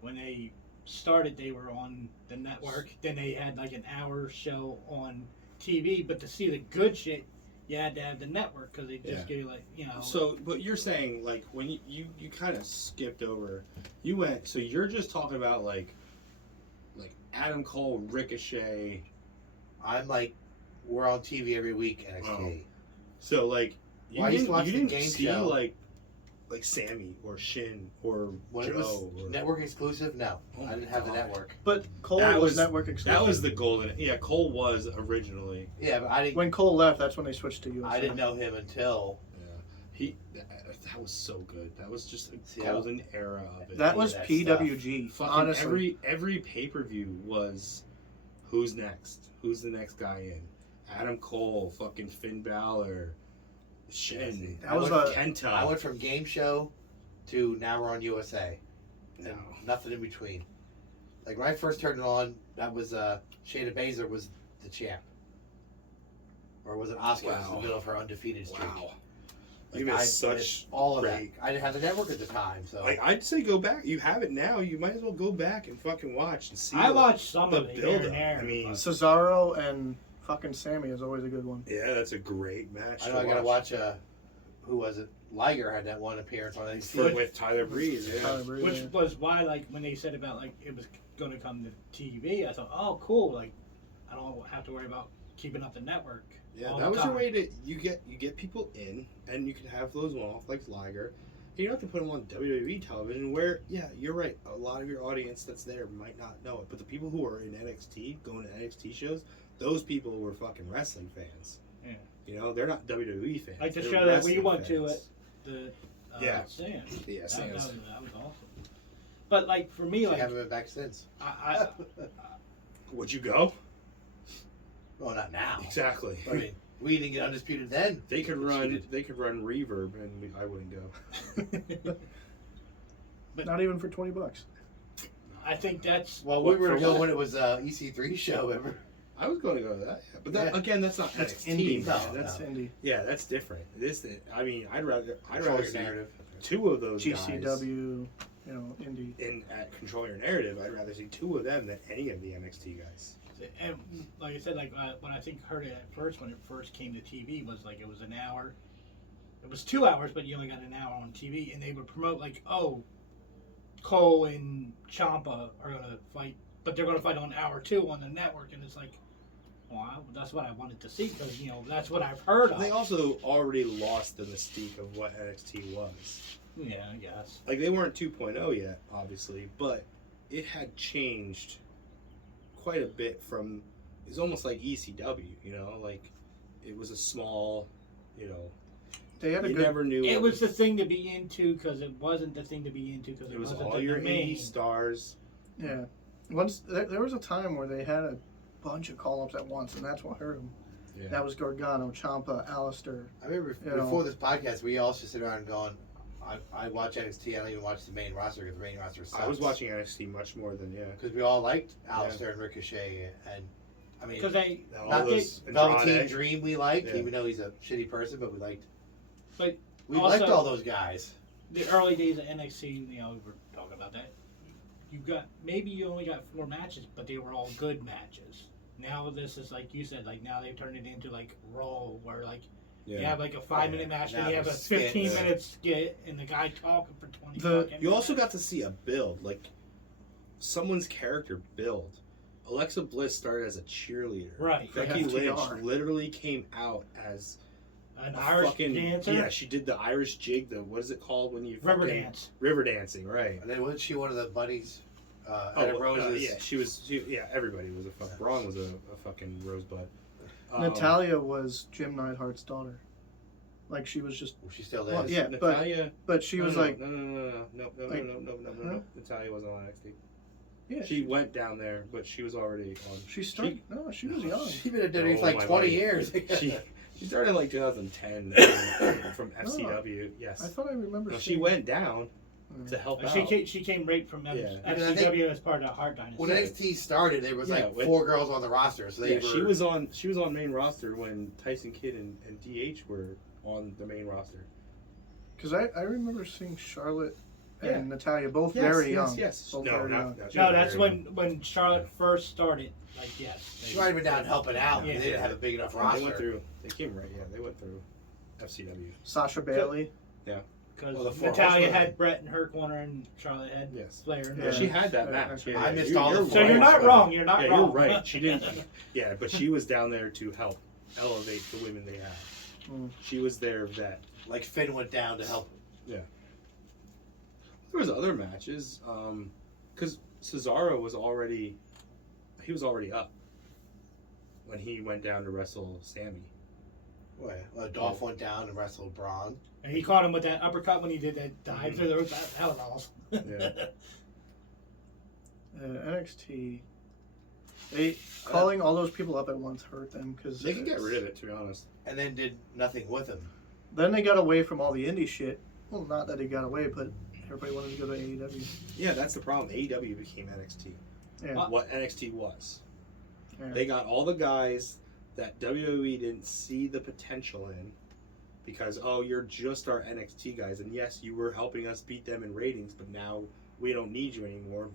when they started. They were on the network. Then they had like an hour show on TV. But to see the good shit, you had to have the network because they just Yeah. give you like So, but you're saying like when you kind of skipped over, you went. So you're just talking about like Adam Cole, Ricochet. I'm like, we're on TV every week NXT. So like you Well, I used to didn't, watch you the didn't game see show. like Sammy or Shin or When Joe. it was or, network exclusive, no, Oh I didn't my have the God. network. but Cole That was was- network exclusive. that was the golden. Yeah, Cole was originally. Yeah, but I didn't. when Cole left. That's when they switched to USA. I didn't know him until Yeah, that was so good. That was just a See, I- golden era of it. That was that PWG. Fucking honestly, every pay per view was who's next? Who's the next guy in? Adam Cole, fucking Finn Balor, Shin, That was Kenta. I went from game show to now we're on USA. And No. nothing in between. Like when I first turned it on, that was Shayna Baszler was the champ, or was it Asuka was in Wow. the middle of her undefeated streak? Wow, Like, you I missed such missed all of great. that. I didn't have the network at the time, so Like I'd say go back. You have it now. You might as well go back and fucking watch and see. I the- watched some the of it here build-up. and there. I mean, but- Cesaro and fucking Sammy is always a good one. yeah, that's a great match. I know I gotta watch. Who was it? Liger had that one appearance on NXT. with Tyler Breeze. Yeah, Tyler Breeze, which yeah. was why, like, when they said about like it was going to come to TV, I thought, oh, cool. Like, I don't have to worry about keeping up the network. yeah. all That the was time. a way to you get people in, and you can have those off like Liger. You don't have to put them on WWE television. Where you're right. A lot of your audience that's there might not know it, but the people who are in NXT going to NXT shows, those people were fucking wrestling fans. Yeah. You know, they're not WWE fans. Like the they're show that we wrestling went to fans. The Yeah. Sam. Yeah, That Sam's. was awesome. But like for me, I like haven't been back since. I Would you go? Well, not now. Exactly. I mean, We didn't get undisputed then. They could run. Undisputed. They could run Reverb, and I wouldn't go. But- Not even for $20. I think that's Well, we were for to go what? when it was EC3 show. Remember? I was going to go to that, yeah. But that, Yeah. again, that's not That's NXT. indie. man. No, That's no. Indie. yeah, that's different. I mean, I'd rather Control your see narrative. two of those guys GCW, you know, indie. at Control Your Narrative. I'd rather see two of them than any of the NXT guys. and like I said, like when I think heard it at first when it first came to TV was like it was an hour. It was 2 hours, but you only got an hour on TV, and they would promote like, oh, Cole and Ciampa are gonna fight, but they're gonna fight on hour 2 on the network, and it's like, wow, that's what I wanted to see because that's what I've heard of. They also already lost the mystique of what NXT was. Yeah, I guess. Like, they weren't 2.0 yet, obviously, but it had changed quite a bit from. It was almost like ECW, like it was a small, They had a you good. never knew. It what was the thing to be into because it wasn't the thing to be into because It was wasn't all the your main. indie stars. Yeah. Once there was a time where they had a bunch of call-ups at once, and that's what hurt them. Yeah. That was Gargano, Ciampa, Alistair. I remember You know. before this podcast, we all just sit around and going, I watch NXT. I don't even watch the main roster because the main roster sucks. I was watching NXT much more than because we all liked Alistair and Ricochet, and I mean, Because they all not those Velveteen Andrade. Dream we liked, Yeah. even though he's a shitty person, but we liked. But We also- liked all those guys. the early days of NXT, we were talking about that. You only got 4 matches, but they were all good matches. Now this is like you said, like now they've turned it into like Raw, where like you have like a 5-minute match, Now then you have a there's skits. 15-minute skit, and the guy talking for 20. The- fucking You also got minutes. to see a build, like someone's character build. Alexa Bliss started as a cheerleader. Right. Becky Lynch FTR. literally came out as an a Irish fucking, dancer, Yeah, she did the Irish jig. What is it called when you river fucking- dance. River dancing, right? And then wasn't she one of the buddies? Adam Rose's. yeah, she was. Everybody was a fuck. Braun was a fucking rosebud. Natalia was Jim Neidhart's daughter. Like she was just, Well, she still Well, is. yeah. Natalia. but she was like, no. like- No. Natalia wasn't on NXT. yeah, She went down there, but she was already on. she started. No, she was young. She's been at WWE for Oh, like my 20 buddy. years. She started in like 2010 from FCW. Yes. I thought I remember. No, she seeing- went down to help out. She came right from Yeah. FCW as part of the Hart Dynasty. When NXT started, there was Yeah, like when- 4 girls on the roster, so they Yeah, were. she was on main roster when Tyson Kidd and DH were on the main roster. Because I remember seeing Charlotte and Yeah. Natalia both Yes, very yes, young. yes. Both No, very not- young. not- she No, was that's very when Charlotte first started. Like yes, She might have been down helping out. Yeah. They didn't have a big enough They roster. went through. They came right. Yeah, they went through FCW. Sasha Bailey. because Well, the Four Natalia Horsewomen. had Brett in her corner and Charlotte had Yes. Flair. Yeah. She had that Yeah, match. I Yeah, missed you're- all the you're So you're not right. wrong. You're not Yeah, wrong. you're right. She didn't. Yeah, but she was down there to help elevate the women they have. Mm. She was their vet. Like Finn went down to help. There was other matches, because Cesaro was already up when he went down to wrestle Sammy. Dolph went down and wrestled Braun. And he caught him with that uppercut when he did that dive through the roof. That was awesome. Yeah. NXT. They calling all those people up at once hurt them because They can get rid of it, to be honest. And then did nothing with him. Then they got away from all the indie shit. Well, not that they got away, but everybody wanted to go to AEW. Yeah, that's the problem. AEW became NXT. Yeah. What NXT was. Yeah. They got all the guys that WWE didn't see the potential in because, you're just our NXT guys. And yes, you were helping us beat them in ratings, but now we don't need you anymore.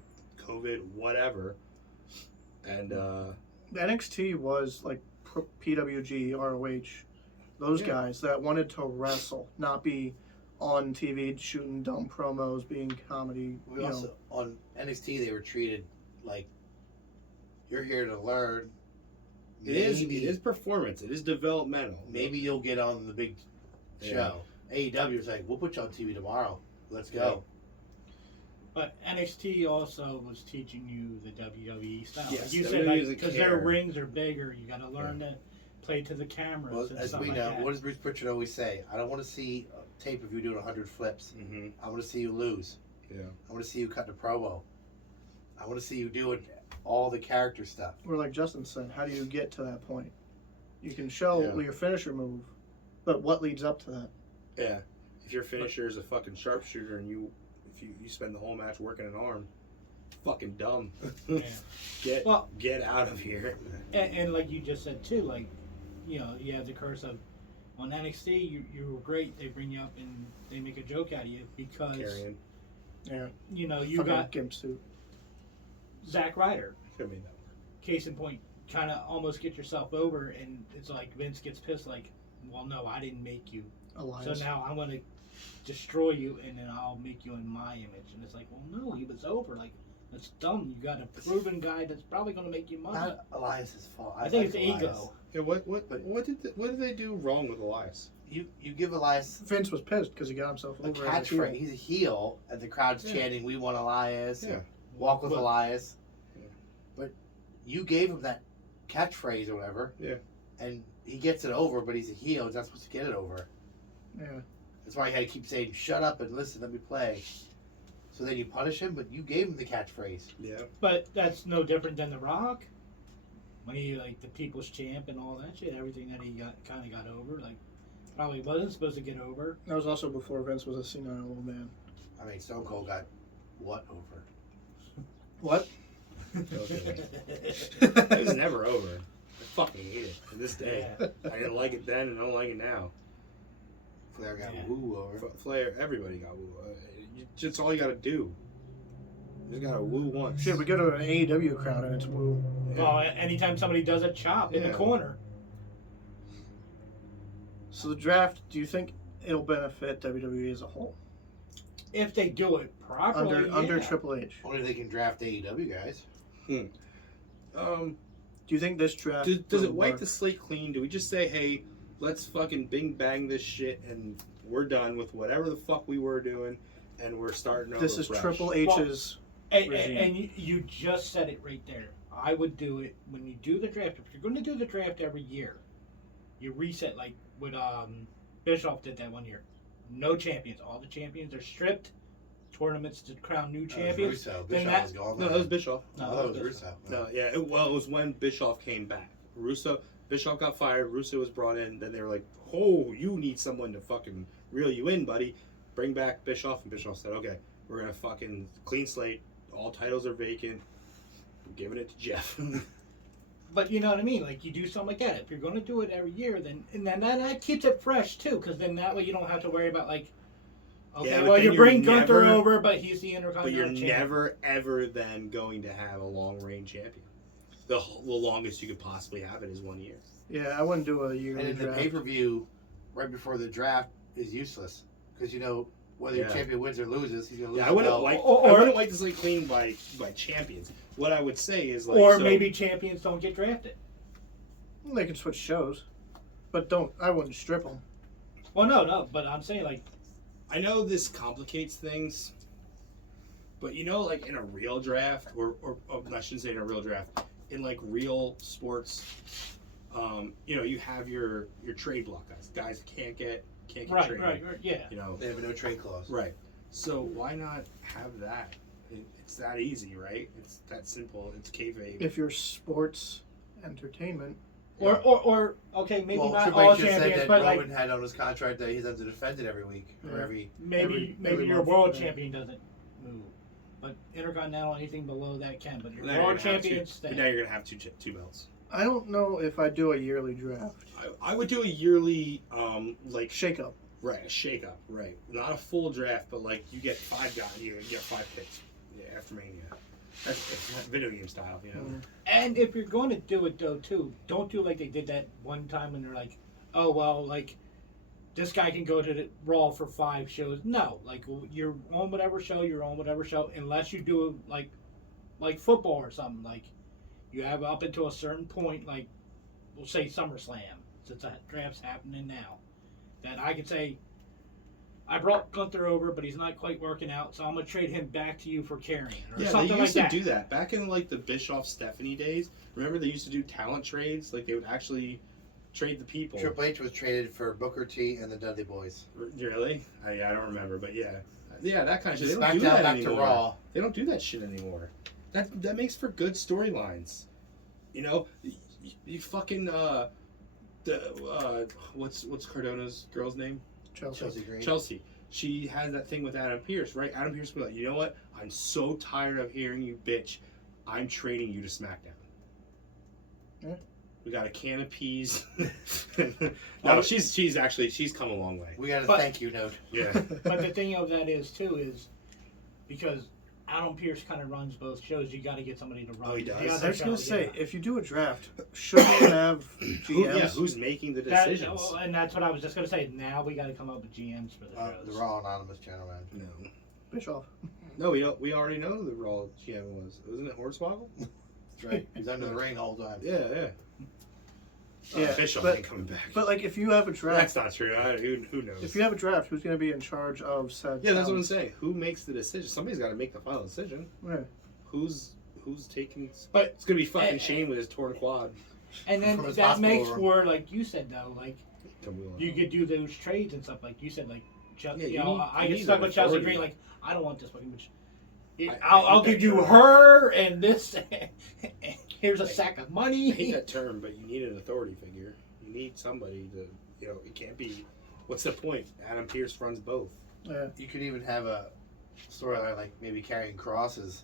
COVID, whatever. And, NXT was like PWG, ROH, those Yeah. guys that wanted to wrestle, not be on TV shooting dumb promos, being comedy. We also on NXT they were treated like you're here to learn. it is performance. It is developmental. Maybe you'll get on the big show. AEW is like, we'll put you on TV tomorrow. Let's go. But NXT also was teaching you the WWE style. Yes, Like you WWE said, like, doesn't because their care. rings are bigger, you got to learn to play to the cameras Well, and as stuff we like know, that. what does Bruce Pritchard always say? I don't want to see a tape of you doing 100 flips. Mm-hmm. I want to see you lose. Yeah. I want to see you cut the promo. I want to see you doing all the character stuff. Or like Justin said, how do you get to that point? You can show Yeah. your finisher move, but what leads up to that? Yeah. If your finisher is a fucking sharpshooter and you spend the whole match working an arm, fucking dumb. Yeah. Get out of here. And like you just said too, like, you know, you have the curse of on NXT, you were great. They bring you up and they make a joke out of you because Carrying. Yeah. you know you Fucking got gimp suit. Zack Ryder. Could have made that work. Case in point, kind of almost get yourself over, and it's like Vince gets pissed, like, well, no, I didn't make you, Elias. so now I'm gonna destroy you, and then I'll make you in my image. And it's like, well, no, he was over. Like, that's dumb. You got a proven guy that's probably gonna make you money. Not Elias's fault. I think like it's Elias. ego. Yeah, what did they do wrong with Elias? You give Elias Vince was pissed because he got himself a over. as a heel. catchphrase. He's a heel, and the crowd's Yeah. chanting, "We want Elias." Yeah. Walk with But- Elias. Yeah. But you gave him that catchphrase or whatever. Yeah. And he gets it over, but he's a heel. He's not supposed to get it over. Yeah. That's why he had to keep saying, "Shut up and listen, let me play." So then you punish him, but you gave him the catchphrase. Yeah. But that's no different than The Rock. When he, like, the people's champ and all that shit, everything that he kind of got over, like, probably wasn't supposed to get over. That was also before Vince was a senile old man. I mean, Stone Cold got what over? What? It was never over. I fucking hate it to this day. Yeah. I didn't like it then, and I don't like it now. Flair got Yeah. woo over. Flair, everybody got woo. It's all you got to do. You just got to woo once. Shit, we go to an AEW crowd and it's woo. Yeah. Well, anytime somebody does a chop in the Yeah. corner, So the draft, do you think it'll benefit WWE as a whole? if they do it properly, Under yeah. Triple H. Only they can draft AEW guys. Do you think this draft Does will it wipe work? the slate clean? Do we just say, hey, let's fucking bing bang this shit and we're done with whatever the fuck we were doing and we're starting over This is fresh? Triple H's. And, regime. and you just said it right there. I would do it when you do the draft. If you're going to do the draft every year, you reset like what Bischoff did that one year. No champions. All the champions are stripped. Tournaments to crown new That was champions. Russo. Then Bischoff that- was gone. No, that was Bischoff. No, that was Russo. No, yeah, it was when Bischoff came back. Bischoff got fired. Russo was brought in. Then they were like, "Oh, you need someone to fucking reel you in, buddy. Bring back Bischoff." And Bischoff said, "Okay, we're gonna fucking clean slate. All titles are vacant. We're giving it to Jeff." But you know what I mean? Like you do something like that. If you're going to do it every year, then that keeps it fresh too. Because then that way you don't have to worry about like, okay, Yeah, but well then you you're bring Gunther never- over, but he's the But Intercontinental you're champion. never ever then going to have a long reign champion. The longest you could possibly have it is 1 year. Yeah, I wouldn't do a And yearly then the draft. pay-per-view right before the draft is useless. Because, you know, whether your Yeah. champion wins or loses, he's going to lose Yeah, the I wouldn't belt. like. Or- I wouldn't like this like clean by champions. What I would say is like, Or so- maybe champions don't get drafted. They can switch shows, but I wouldn't strip them. Well, no, but I'm saying like, I know this complicates things, but you know, like in a real draft, or I shouldn't say in a real draft, in like real sports, you know, you have your trade block guys can't get traded. right, yeah. You know, They have no trade clause. right. So why not have that? It's that easy, right? It's that simple. It's kayfabe. If you're sports entertainment, Or okay, maybe Well, not Triple all H just said champions, that but Roman like had on his contract that he's have to defend it every week. Or Yeah. every maybe every your month, world yeah. champion doesn't move, but Intercontinental anything below that can. But your Now you're world gonna have champions, but now you're gonna have two belts. I don't know if I do a yearly draft. I would do a yearly like Shake up. right, a shake up, right. Not a full draft, but like you get 5 guys, you get 5 picks after Mania. That's video game style, you know. And if you're going to do it though too, don't do like they did that one time when they're like, oh well, like this guy can go to the Raw for 5 shows. No, like you're on whatever show, you're on whatever show, unless you do like football or something. Like you have up until a certain point, like we'll say SummerSlam, since that draft's happening now, that I could say, I brought Gunther over, but he's not quite working out, so I'm gonna trade him back to you for Carrion or Yeah, something they like used that. to do that back in like the Bischoff Stephanie days. Remember they used to do talent trades? Like they would actually trade the people. Triple H was traded for Booker T and the Dudley Boys. Really? I don't remember, but yeah, that kind of shit. They don't SmackDown do that back anymore. to Raw. They don't do that shit anymore. That makes for good storylines. You know, you fucking What's Cardona's girl's name? Chelsea. Green. Chelsea. She had that thing with Adam Pearce, right? Adam Pearce was like, you know what? I'm so tired of hearing you bitch. I'm trading you to SmackDown. Yeah. We got a can of peas. No, she's come a long way. We got a But- thank you note. Yeah. But the thing of that is too is because Adam Pearce kind of runs both shows. You got to get somebody to run. Oh, he the does? other I was gonna show, say, yeah. if you do a draft, shouldn't you have GMs? Who's making the That- decisions? and that's what I was just gonna say. Now we got to come up with GMs for the shows. The Raw Anonymous General Manager. No. Bischoff. No, we already know who the Raw GM was. Wasn't it Hornswoggle? That's right. He's under the ring the whole time. Yeah. Yeah, Bischoff but- ain't coming back. But like, if you have a draft, That's not true. Who knows? if you have a draft, who's gonna be in charge of said? Yeah, that's what I'm talents? saying. Who makes the decision? Somebody's got to make the final decision. Yeah. Who's taking? But- It's gonna be fucking and- Shane with his torn quad. And then From his that hospital makes room. for, like you said though, like Come wheel you out. could do those trades and stuff. Like you said, like Yeah, you you know, need- I you get need stuck that with Chelsea authority. Green. Like I don't want this fucking. I I'll hate give that you term. her and this. Here's a sack of I hate money. that term, but you need an authority figure. You need somebody to, it can't be. What's the point? Adam Pearce runs both. Yeah. You could even have a storyline like maybe carrying crosses,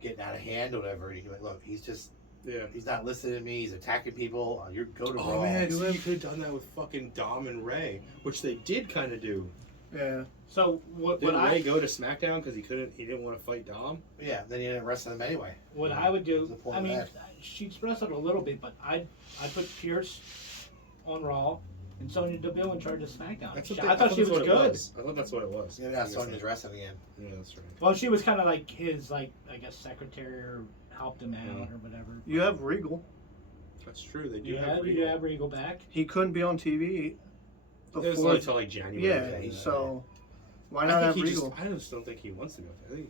getting out of hand or whatever. And you can be like, look, he's not listening to me. He's attacking people. You go to Oh Raw. man, you could have done that with fucking Dom and Ray, which they did kind of do. Yeah. So what Didn't I Ray go to SmackDown because he didn't want to fight Dom? Yeah, then you didn't wrestle him anyway. What I would do, What's the point I of mean, that? she's wrestled a little bit, but I'd put Pierce on Raw and Sonya Deville in charge of SmackDown. I thought she was good. I thought that's what it was. Yeah, now Sonya's wrestling again. Yeah, that's right. Well, she was kind of like his, I guess, secretary or helped him out or whatever. You have Regal. That's true. They do You have have Regal. Regal back. He couldn't be on TV It was before. only until like January. Yeah. So why I not have think he Regal? I just don't think he wants to go. I think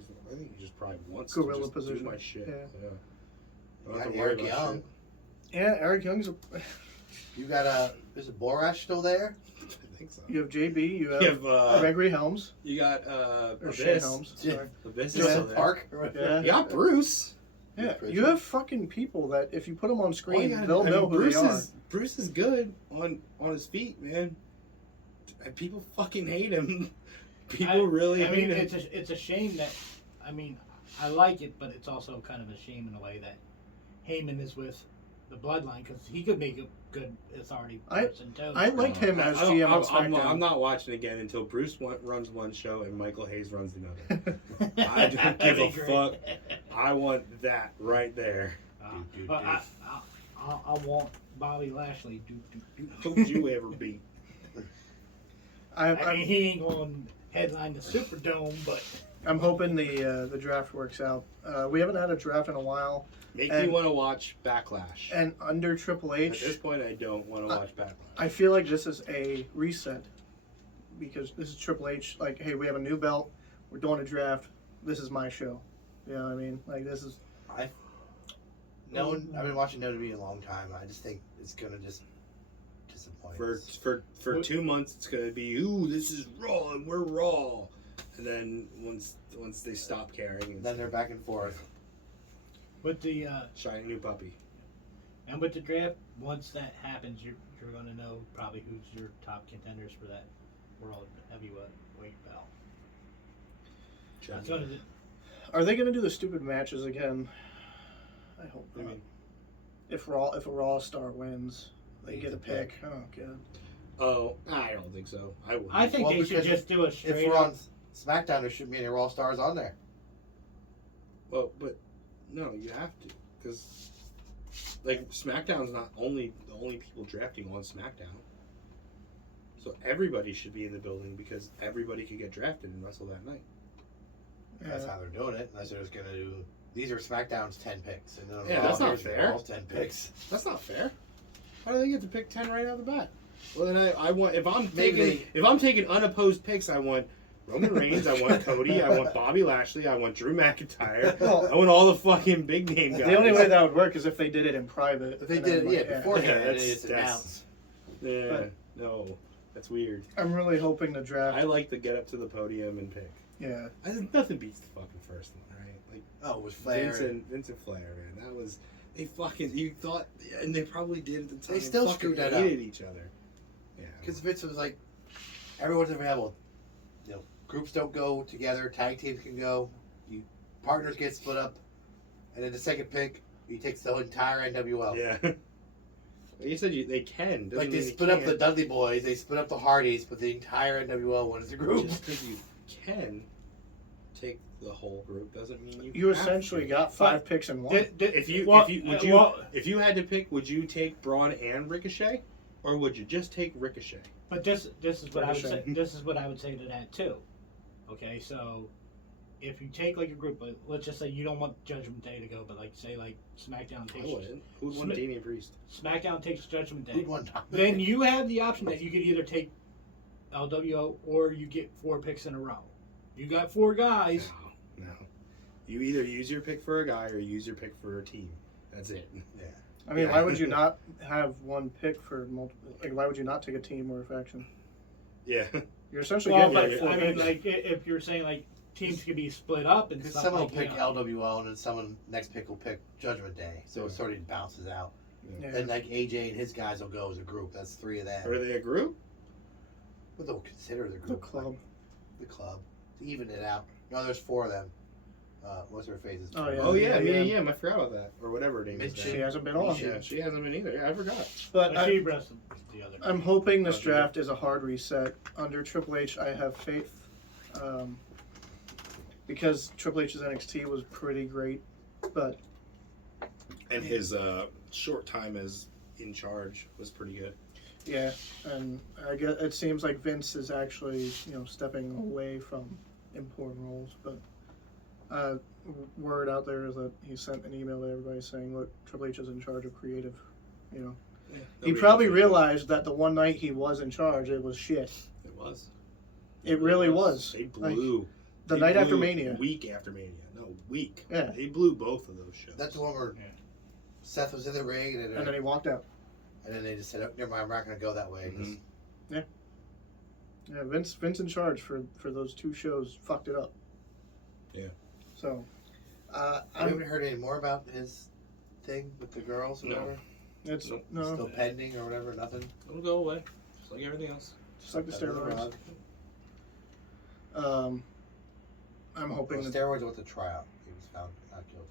he just probably wants Gorilla to just position. do my shit. Yeah. I don't You have got to worry Eric about Young. shit. Yeah, Eric Young's. You got is it Borash still there? I think so. You have JB. You have, You have Gregory Helms you got or Shane Abyss. Helms. Yeah. Sorry. Abyss is Yeah. still there. Park. Yeah. You got Bruce. Yeah, Bruce you have fucking people that if you put them on All you screen, gotta they'll do- know who Bruce they are. Bruce is good on his feet, man. And people fucking hate him. People really I hate mean, him. it's a shame that. I mean, I like it, but it's also kind of a shame in a way that Heyman is with the Bloodline because he could make a good authority person too. I liked him as I don't- GM on I'm SmackDown. not watching again until Bruce runs one show and Michael Hayes runs another. I don't That'd give be a great. fuck. I want that right there. But I want Bobby Lashley. Who'd you ever beat? I mean, he ain't going to headline the Superdome, but I'm hoping the draft works out. We haven't had a draft in a while, Make me want to watch Backlash. and under Triple At this H, point, I don't want to watch Backlash. I feel like this is a reset because this is Triple H. Like, hey, we have a new belt. We're doing a draft. This is my show. You know what I mean? Like, this is. I've been watching WWE a long time. I just think it's gonna just disappoint. For 2 months, it's gonna be, ooh, this is Raw and we're Raw, and then once they stop caring, it's Then they're back and forth. with the shiny new puppy. and with the draft, once that happens, you're going to know probably who's your top contenders for that world heavyweight belt. That's gonna be- Are they gonna do the stupid matches again? I hope What do you not. mean? If a Raw star wins, they get a pick. Oh god. Oh, I don't think so. I wouldn't. I think Well, they should because just do a If straight we're up. on SmackDown, there shouldn't be any Raw stars on there. Well, but no, you have to, because like SmackDown's not the only people drafting on SmackDown. So everybody should be in the building because everybody could get drafted and wrestle that night. That's Yeah. how they're doing it. Unless they're just gonna do. These are SmackDown's 10 picks, and then on Yeah, Raw, that's not here's fair. Raw's 10 picks. That's not fair. How do they get to pick 10 right out of the bat? Well, then I want if I'm Maybe taking unopposed picks, I want Roman Reigns, I want Cody, I want Bobby Lashley, I want Drew McIntyre, I want all the fucking big name guys. The only way that would work is if they did it in private. If they and did then, it, yeah, like, beforehand, Yeah, and that's- it's that's- announced. Yeah, But- no, that's weird. I'm really hoping the I draft. like to get up to the podium and pick. Yeah. Nothing beats the fucking first one, right? Like Oh, it was Flair. Vince and Flair, man. They fucking, you thought, and they probably did at the time. They still fucking screwed that hated each other. Yeah. Because Vince was like, everyone's available. You know, groups don't go together. Tag teams can go. Partners get split up, and then the second pick, he takes the entire NWO. Yeah. You said they can. Doesn't Like they mean split up the can't. Dudley Boys, they split up the Hardys, but the entire NWO went as a group. Just because you can take the whole group doesn't mean you. You have essentially to. got 5 picks in one. If you if you had to pick, would you take Braun and Ricochet, or would you just take Ricochet? But this is what I would say. Ricochet. This is what I would say to that too. Okay, so if you take like a group, like, let's just say you don't want Judgment Day to go, but like say like SmackDown I takes wouldn't. Who'd want Damian Priest? SmackDown takes Judgment Day. Who'd want Dominic? Then you have the option that you could either take LWO or you get 4 picks in a row. You got 4 guys. No. You either use your pick for a guy or use your pick for a team. That's it. Yeah. I mean, Yeah. why would you not have one pick for multiple? Like, why would you not take a team or a faction? Yeah. You're essentially Well, getting but like 4 I mean, picks. like if you're saying like teams could be split up and Because stuff someone like will pick you know, LWO, and then someone next pick will pick Judgment Day. So it sort of bounces out. Yeah. And like AJ and his guys will go as a group. That's 3 of them. Are they a group? But they'll consider the The group. club. The club. To even it out. No, there's 4 of them. What's her face? Oh, yeah. Oh yeah, yeah. yeah. I forgot about that, or whatever her name is. She now. hasn't been on. Yeah, she hasn't been either. Yeah, I forgot. But but she wrestled the other. I'm hoping this Oh, yeah. draft is a hard reset. Under Triple H, I have faith. Because Triple H's NXT was pretty great. But And his short time as in charge was pretty good. yeah, and I guess it seems like Vince is actually, stepping away from important roles. But word out there is that he sent an email to everybody saying, "Look, Triple H is in charge of creative." He probably realized that the one night he was in charge, it was shit. It was. It really was. They blew. The they night after blew Mania. Week after Mania. No, week. Yeah. They blew both of those shows. That's the one where Yeah. Seth was in the ring, And then he walked out. and then they just said, oh, never mind, we're not going to go that way. 'cause Mhm. Yeah, Vince in charge for those 2 shows fucked it up. Yeah. So, I haven't heard any more about his thing with the girls or No. whatever. it's Nope. no, Still pending or whatever, nothing. It'll go away, just like everything else. just like the Under steroids. rug. I'm Well, hoping that steroids with the trial. He was found not guilty.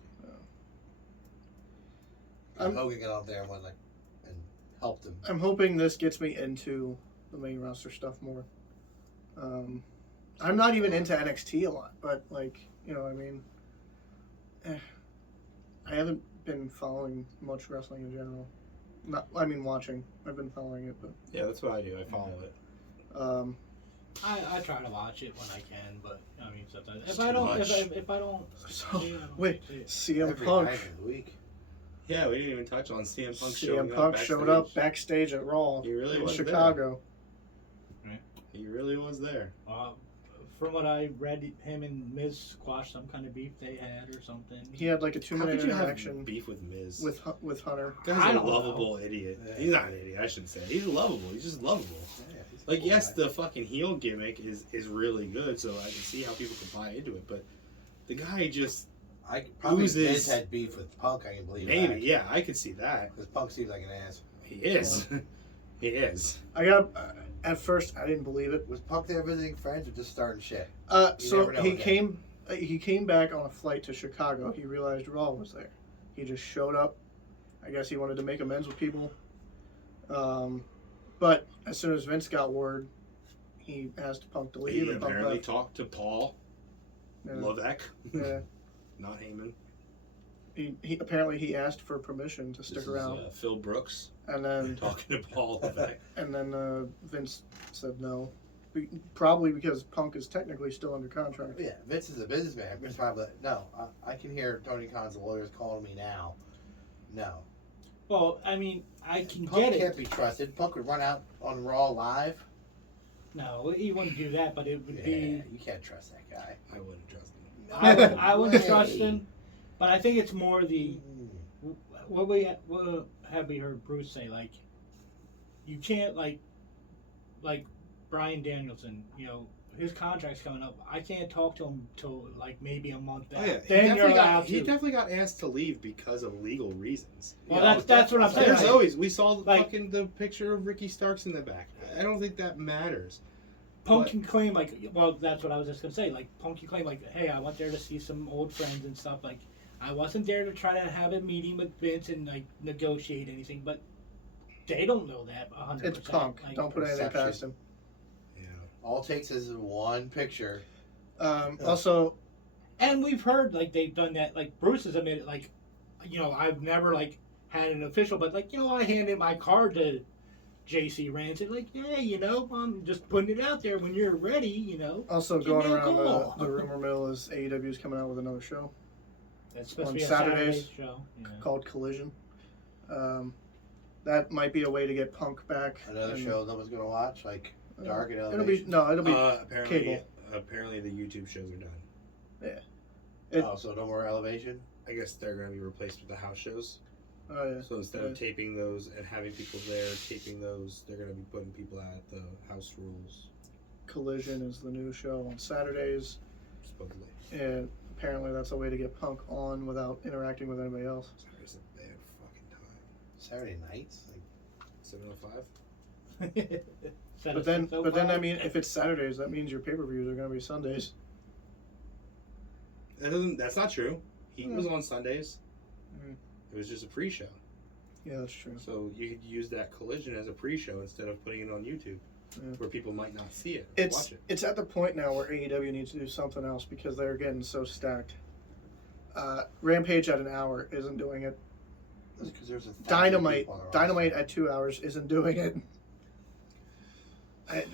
I'm- Hogan got out there and went and helped him. I'm hoping this gets me into the main roster stuff more. I'm not even into NXT a lot, but I haven't been following much wrestling in general. Watching. I've been following it, but Yeah, that's what I do. I follow it. I try to watch it when I can, but I mean sometimes It's if I too don't much. if I don't So, see it, I don't wait. see it. CM Every Punk. night of the week. Yeah, we didn't even touch on CM Punk showing CM up Punk showed up backstage at Raw He really in was Chicago. He really was there. From what I read, him and Miz squashed some kind of beef they had or something. He had like a How 2-minute could you have interaction beef with Miz? with Hunter. I Guy's a don't know. lovable idiot. Yeah. He's not an idiot, I shouldn't say. He's lovable. He's just lovable. Yeah, he's a Like, cool yes, guy. the fucking heel gimmick is really good, so I can see how people can buy into it, but the guy just, I probably oozes- Miz had beef with Punk. I can believe maybe, that. yeah, I could see that. Because Punk seems like an ass. He is. He is. I got at first I didn't believe it. Was Punk there visiting friends or just starting shit? You So never know he again. came back on a flight to Chicago. He realized Raw was there. He just showed up. I guess he wanted to make amends with people. But as soon as Vince got word, he asked Punk to leave. He and Punk apparently left. talked to Paul Yeah. Levesque, Yeah. not Heyman. He apparently he asked for permission to stick This around, is Phil Brooks and then talking to Paul Levesque. Vince said no, probably because Punk is technically still under contract. Yeah, Vince is a businessman. Vince probably no. I can hear Tony Khan's lawyers calling me now. No, Well, I mean, I can Punk get can't it. be trusted. Punk would run out on Raw live. No, he wouldn't do that, but it would Yeah, be. you can't trust that guy. I wouldn't trust him. I wouldn't way. trust him, but I think it's more the Mm. what have we heard Bruce say, like you can't like Brian Danielson, his contract's coming up. I can't talk to him till like maybe a month Oh out. yeah, Then you're allowed he to. definitely got asked to leave because of legal reasons. Well, that's what I'm saying. There's Like, always we saw like- the picture of Ricky Starks in the back. I don't think that matters. Punk But- can claim like, well, that's what I was just gonna say. Like Punk can claim like, hey, I went there to see some old friends and stuff. Like, I wasn't there to try to have a meeting with Vince and like negotiate anything. But they don't know that 100%. It's Punk. Like, Don't put anything Perception. past him. Yeah. All it takes is one picture. Also, And we've heard like they've done that. Like Bruce has admitted, like, you know, I've never like had an official, but like, you know, I handed my card to JC Rance and like, hey, you know, I'm just putting it out there. When you're ready, you know. also Give going me a around call. the rumor mill is AEW is coming out with another show That's supposed On to be a Saturdays. Saturday show. Yeah. called Collision. That might be a way to get Punk back. Another and, show no one's gonna watch, like Dark and It'll Elevation. be it'll be apparently, cable. apparently the YouTube shows are done. it- Oh, so no more Elevation. I guess they're going to be replaced with the house shows. oh yeah. So instead of taping those and having people there taping those, they're going to be putting people at the house rules, Collision is the new show on Saturdays, supposedly. and apparently that's a way to get Punk on without interacting with anybody else. Saturday's a bad fucking time. Saturday nights. Like, 7:05. But then I mean, if it's Saturdays, that means your pay-per-views are going to be Sundays. That's not true. Heat was on Sundays. Mm. It was just a pre-show. Yeah, that's true. So you could use that Collision as a pre-show instead of putting it on YouTube, Yeah. where people might not see it. Or watch it. It's at the point now where AEW needs to do something else because they're getting so stacked. Rampage at an hour isn't doing it. that's because there's a Dynamite at 2 hours isn't doing it.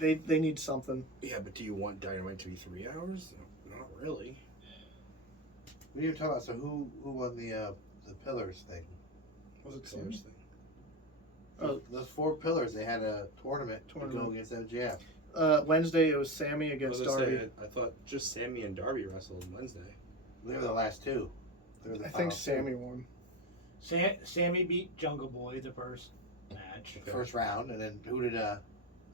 They need something. Yeah, but do you want Dynamite to be 3 hours? Not really. We didn't even talk about who won the Pillars thing. Was it Pillars Sammy? thing. Oh. Those 4 pillars, they had a tournament to go Tournament. against MJF. Wednesday it was Sammy I against was gonna Darby. say, I thought just Sammy and Darby wrestled Wednesday. They were the last 2. They were the I final think Sammy won. Sammy beat Jungle Boy the first match. two. First round, and then who did Well,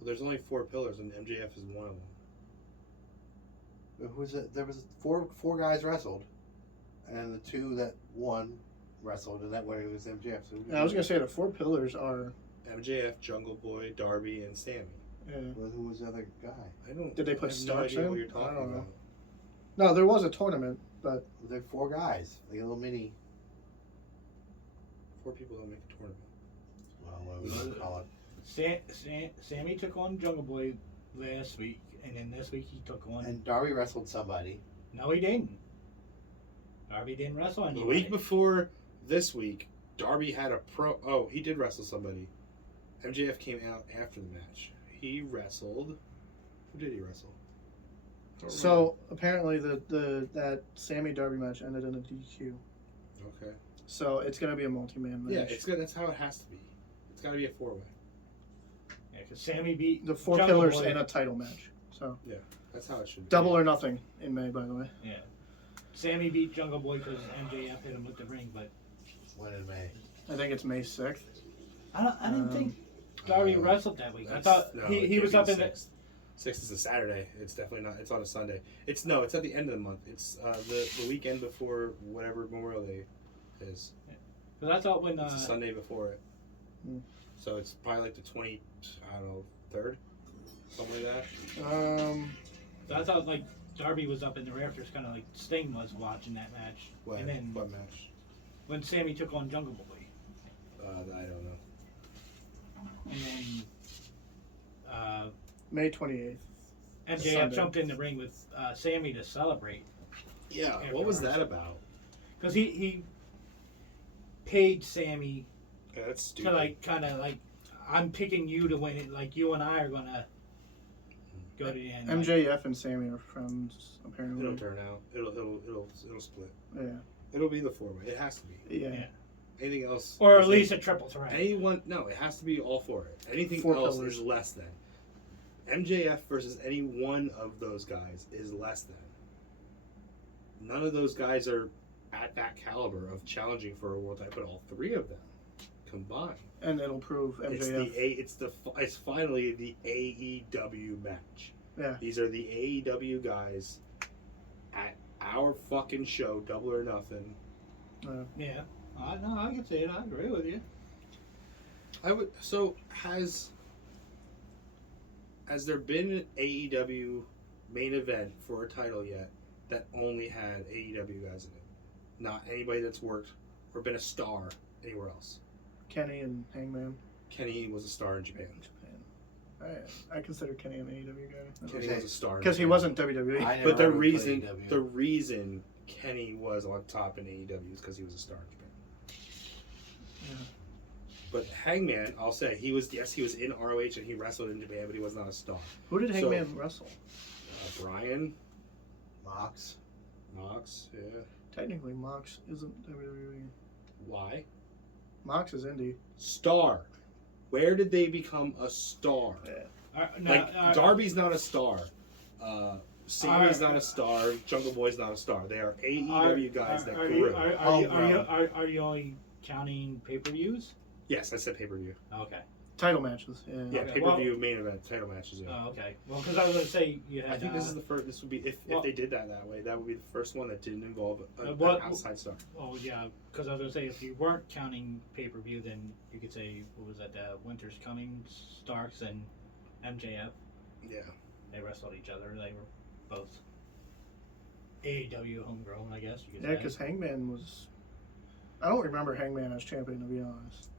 there's only 4 pillars, and MJF is one of them. who was it? There was four guys wrestled, and the 2 that won wrestled, and that winner was MJF. So And I was gonna say the 4 pillars are. MJF, Jungle Boy, Darby, and Sammy. Yeah. Well, who was the other guy? I don't. Did they put I have no Starks idea in? what you're I talking don't know. about. No, there was a tournament, but There were 4 guys, like a little mini. 4 people don't make a tournament. Well, what we want to call it. Sammy took on Jungle Boy last week, and then this week he took on. And Darby wrestled somebody. No, he didn't. Darby didn't wrestle The anybody. week before this week, Darby had a pro. Oh, he did wrestle somebody. MJF came out after the match. He wrestled. Who did he wrestle? I don't so apparently that Sammy Darby match ended in a DQ. remember. Okay. So it's gonna be a multi-man match. Yeah, it's good. That's how it has to be. It's got to be a 4-way. Yeah, because Sammy beat the 4 Jungle pillars Boy. and a title match. So That's how it should be. double or nothing in May, by the way. Yeah. Sammy beat Jungle Boy because MJF hit him with the ring, but When in May. I think it's May 6th. I didn't think Darby wrestled that week. I thought No, he it was can't up be in the. 6th. 6th is a Saturday. It's definitely not. It's on a Sunday. It's at the end of the month. It's the weekend before whatever Memorial Day is. Because I thought when It's the Sunday before it. Hmm. So it's probably like the 20, I don't know, 3rd? Something like that. so I thought like Darby was up in the rafters, kind of like Sting was watching that match. What, And then what match? when Sammy took on Jungle Boy, I don't know. and then May 28th. MJF Sunday. jumped in the ring with Sammy to celebrate Yeah, After what was ours. that about? because he paid Sammy Yeah, that's to stupid. like kind of like I'm picking you to win it. Like you and I are gonna go to the end. like- MJF and Sammy are friends, apparently. It'll turn out. It'll split. Yeah. It'll be the 4-way. It has to be. Yeah. Yeah. Anything else? or at is least a triple threat. anyone. No, it has to be all 4. Anything 4 else pillars. is less than. MJF versus any one of those guys is less than. None of those guys are at that caliber of challenging for a world title, but all 3 of them combined. And it'll prove MJF. It's finally the AEW match. Yeah. These are the AEW guys at our fucking show, Double or Nothing. Yeah. I can see it. I agree with you. So has there been an AEW main event for a title yet that only had AEW guys in it? Not anybody that's worked or been a star anywhere else. Kenny and Hangman. Kenny was a star in Japan. I consider Kenny an AEW guy. Kenny was a star Because he wasn't WWE. I never But the heard of reason AEW. Kenny was on top in AEW is because he was a star in Japan. Yeah. But Hangman, I'll say he was in ROH and he wrestled in Japan, but he was not a star. Who did Hangman wrestle? Brian Mox. Mox, yeah. Technically, Mox isn't WWE. Why? Mox is indie. Star. Where did they become a star? Yeah. Darby's not a star. Sammy's not a star. Jungle Boy's not a star. They are AEW guys that grew. Are you only counting pay-per-views? Yes, I said pay-per-view. Okay. Title matches. Yeah. Yeah, Okay, pay-per-view main event title matches. Yeah. Oh, okay. Well, because I was going to say you had. I think this is the first. This would be if they did that way. That would be the first one that didn't involve an outside star. Oh yeah, because I was going to say if you weren't counting pay-per-view, then you could say what was that? Winter's Coming, Starks, and MJF. Yeah. They wrestled each other. They were both AEW homegrown, I guess. You could Yeah, say. because Hangman was. I don't remember Hangman as champion, to be honest.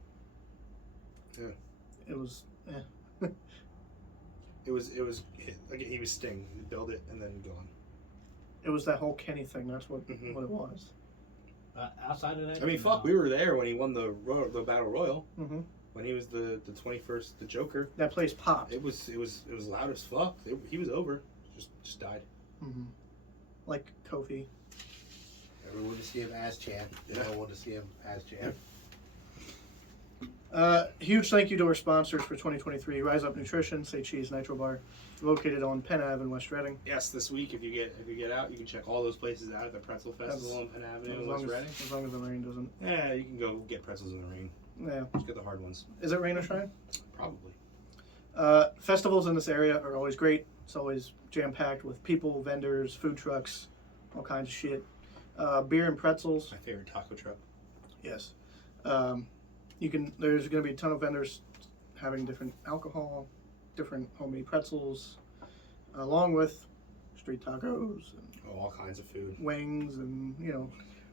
Yeah. It was. It was like he was Sting. He'd build it and then gone. It was that whole Kenny thing. That's what Mhm. what it was. Outside of that, I mean, fuck, we were there when he won the Battle Royal. Mm-hmm. When he was the 21st, the Joker. That place popped. It was loud as fuck. He was over. Just died. Mm-hmm. Like Kofi. Everyone wanted to see him as champ. Yeah. Everyone wanted to see him as champ. Huge thank you to our sponsors for 2023: Rise Up Nutrition, Say Cheese Nitro Bar, located on Penn Ave in West Reading. Yes, this week if you get out, you can check all those places out at the Pretzel Festival on Penn Avenue in West Reading. As long as the rain doesn't. Yeah, you can go get pretzels in the rain. Yeah. Just get the hard ones. Is it rain or shine? Probably. Festivals in this area are always great. It's always jam-packed with people, vendors, food trucks, all kinds of shit. Beer and pretzels. My favorite taco truck. Yes. There's going to be a ton of vendors having different alcohol, different homemade pretzels, along with street tacos and All kinds of food. wings and,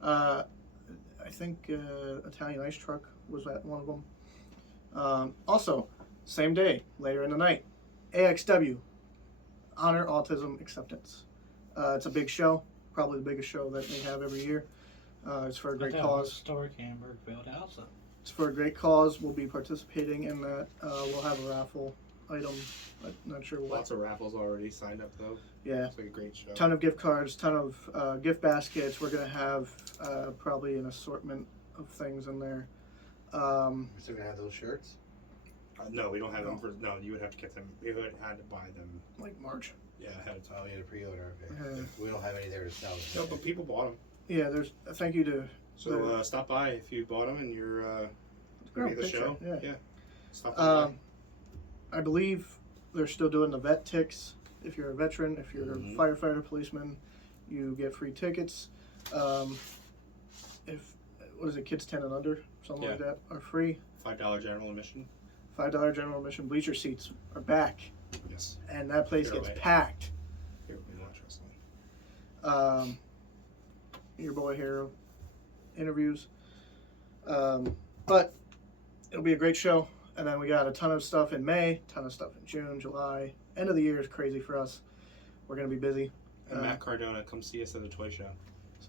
I think Italian ice truck was at one of them. Also, same day, later in the night, AXW, Honor Autism Acceptance. It's a big show, probably the biggest show that they have every year. It's for a great cause. Historic Hamburg Field House. It's for a great cause. We'll be participating in that. We'll have a raffle item. I'm not sure what. Lots of raffles already signed up though. Yeah. It's like a great show. Ton of gift cards, ton of gift baskets. We're going to have probably an assortment of things in there. We're still gonna have those shirts. No, we don't have them for. No, you would have to get them. You would have to buy them. Like March. Yeah, ahead of time. Oh, we had a pre-order. Okay. Yeah. We don't have any there to sell. No, but people bought them. Yeah, there's thank you to So stop by if you bought them and you're gonna be at the picture, show. yeah. Stop by. I believe they're still doing the vet ticks. If you're a veteran, if you're Mhm. a firefighter, policeman, you get free tickets. Kids 10 and under, something like that, are free. $5 general admission. $5 general admission. Bleacher seats are back, Yes. and that place Fair gets way. packed. Here we watch wrestling. Your boy here interviews. But it'll be a great show. And then we got a ton of stuff in May, ton of stuff in June, July. End of the year is crazy for us. We're going to be busy. And Matt Cardona, come see us at the toy show.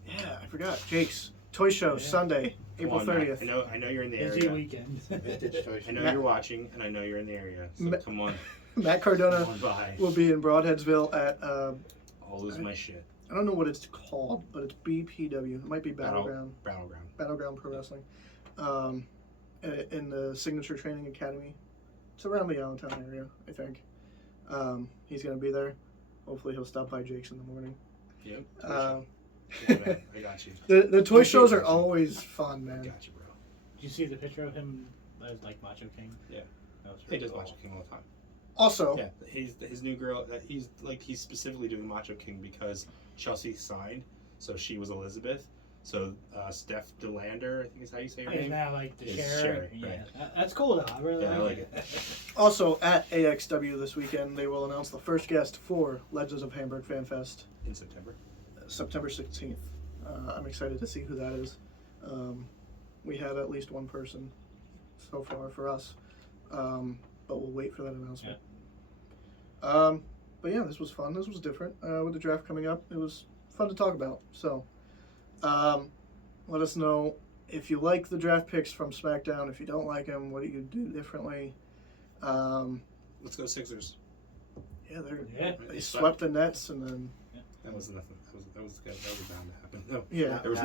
Yeah, I forgot. Jake's Toy Show, Sunday, Come April on, Matt. 30th. I know you're in the Busy area. weekend. Vintage toy I know Matt- you're watching, and I know you're in the area. So Ma- come on, Matt Cardona come on by. will be in Broadheadsville at, I'll lose my shit. I don't know what it's called, but it's BPW. It might be Battleground Battleground. Pro Wrestling. In the Signature Training Academy. It's around the Allentown area, I think. He's going to be there. Hopefully he'll stop by Jake's in the morning. Yep. Yeah, man, I got you. The toy shows are always fun, I man. got you, bro. Did you see the picture of him as like Macho King? Yeah. That was He pretty does cool. Macho King all the time. Also, Yeah, his new girl. He's specifically doing Macho King because Chelsea signed, so she was Elizabeth. So Steph DeLander, I think is how you say her He's name. now like the Is sheriff. Sherry, Yeah, right. that's cool though. I really Yeah, I like like it. also at AXW this weekend, they will announce the first guest for Legends of Hamburg Fan Fest, In September. September 16th. I'm excited to see who that is. We had at least one person so far for us, but we'll wait for that announcement. But yeah, this was fun. This was different. With the draft coming up, it was fun to talk about. So, let us know if you like the draft picks from SmackDown. If you don't like them, what do you do differently? Let's go Sixers. Yeah, Yeah. they swept the Nets, and then That was nothing. That was good. That was bound to happen. No, yeah, there's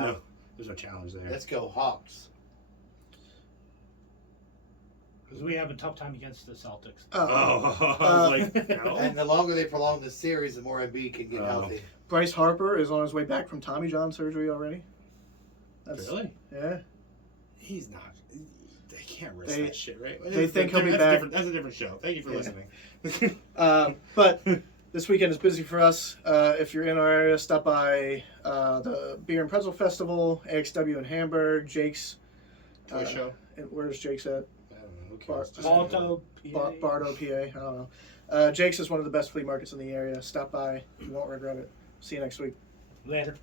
no challenge there. Let's go Hawks. Because we have a tough time against the Celtics. I was like, no. And the longer they prolong the series, the more Embiid can get healthy. Bryce Harper is on his way back from Tommy John surgery already. Really? Yeah. He's not. They can't risk They- that shit, right? they think he'll be back. That's a different show. Thank you for Yeah. listening. But this weekend is busy for us. If you're in our area, stop by the Beer and Pretzel Festival, AXW in Hamburg, Jake's. Toy show. Where's Jake's at? I don't know. Who Bar- cares? Just Balto, PA. Bardo, PA. I don't know. Jake's is one of the best flea markets in the area. Stop by. You won't regret it. See you next week. Later.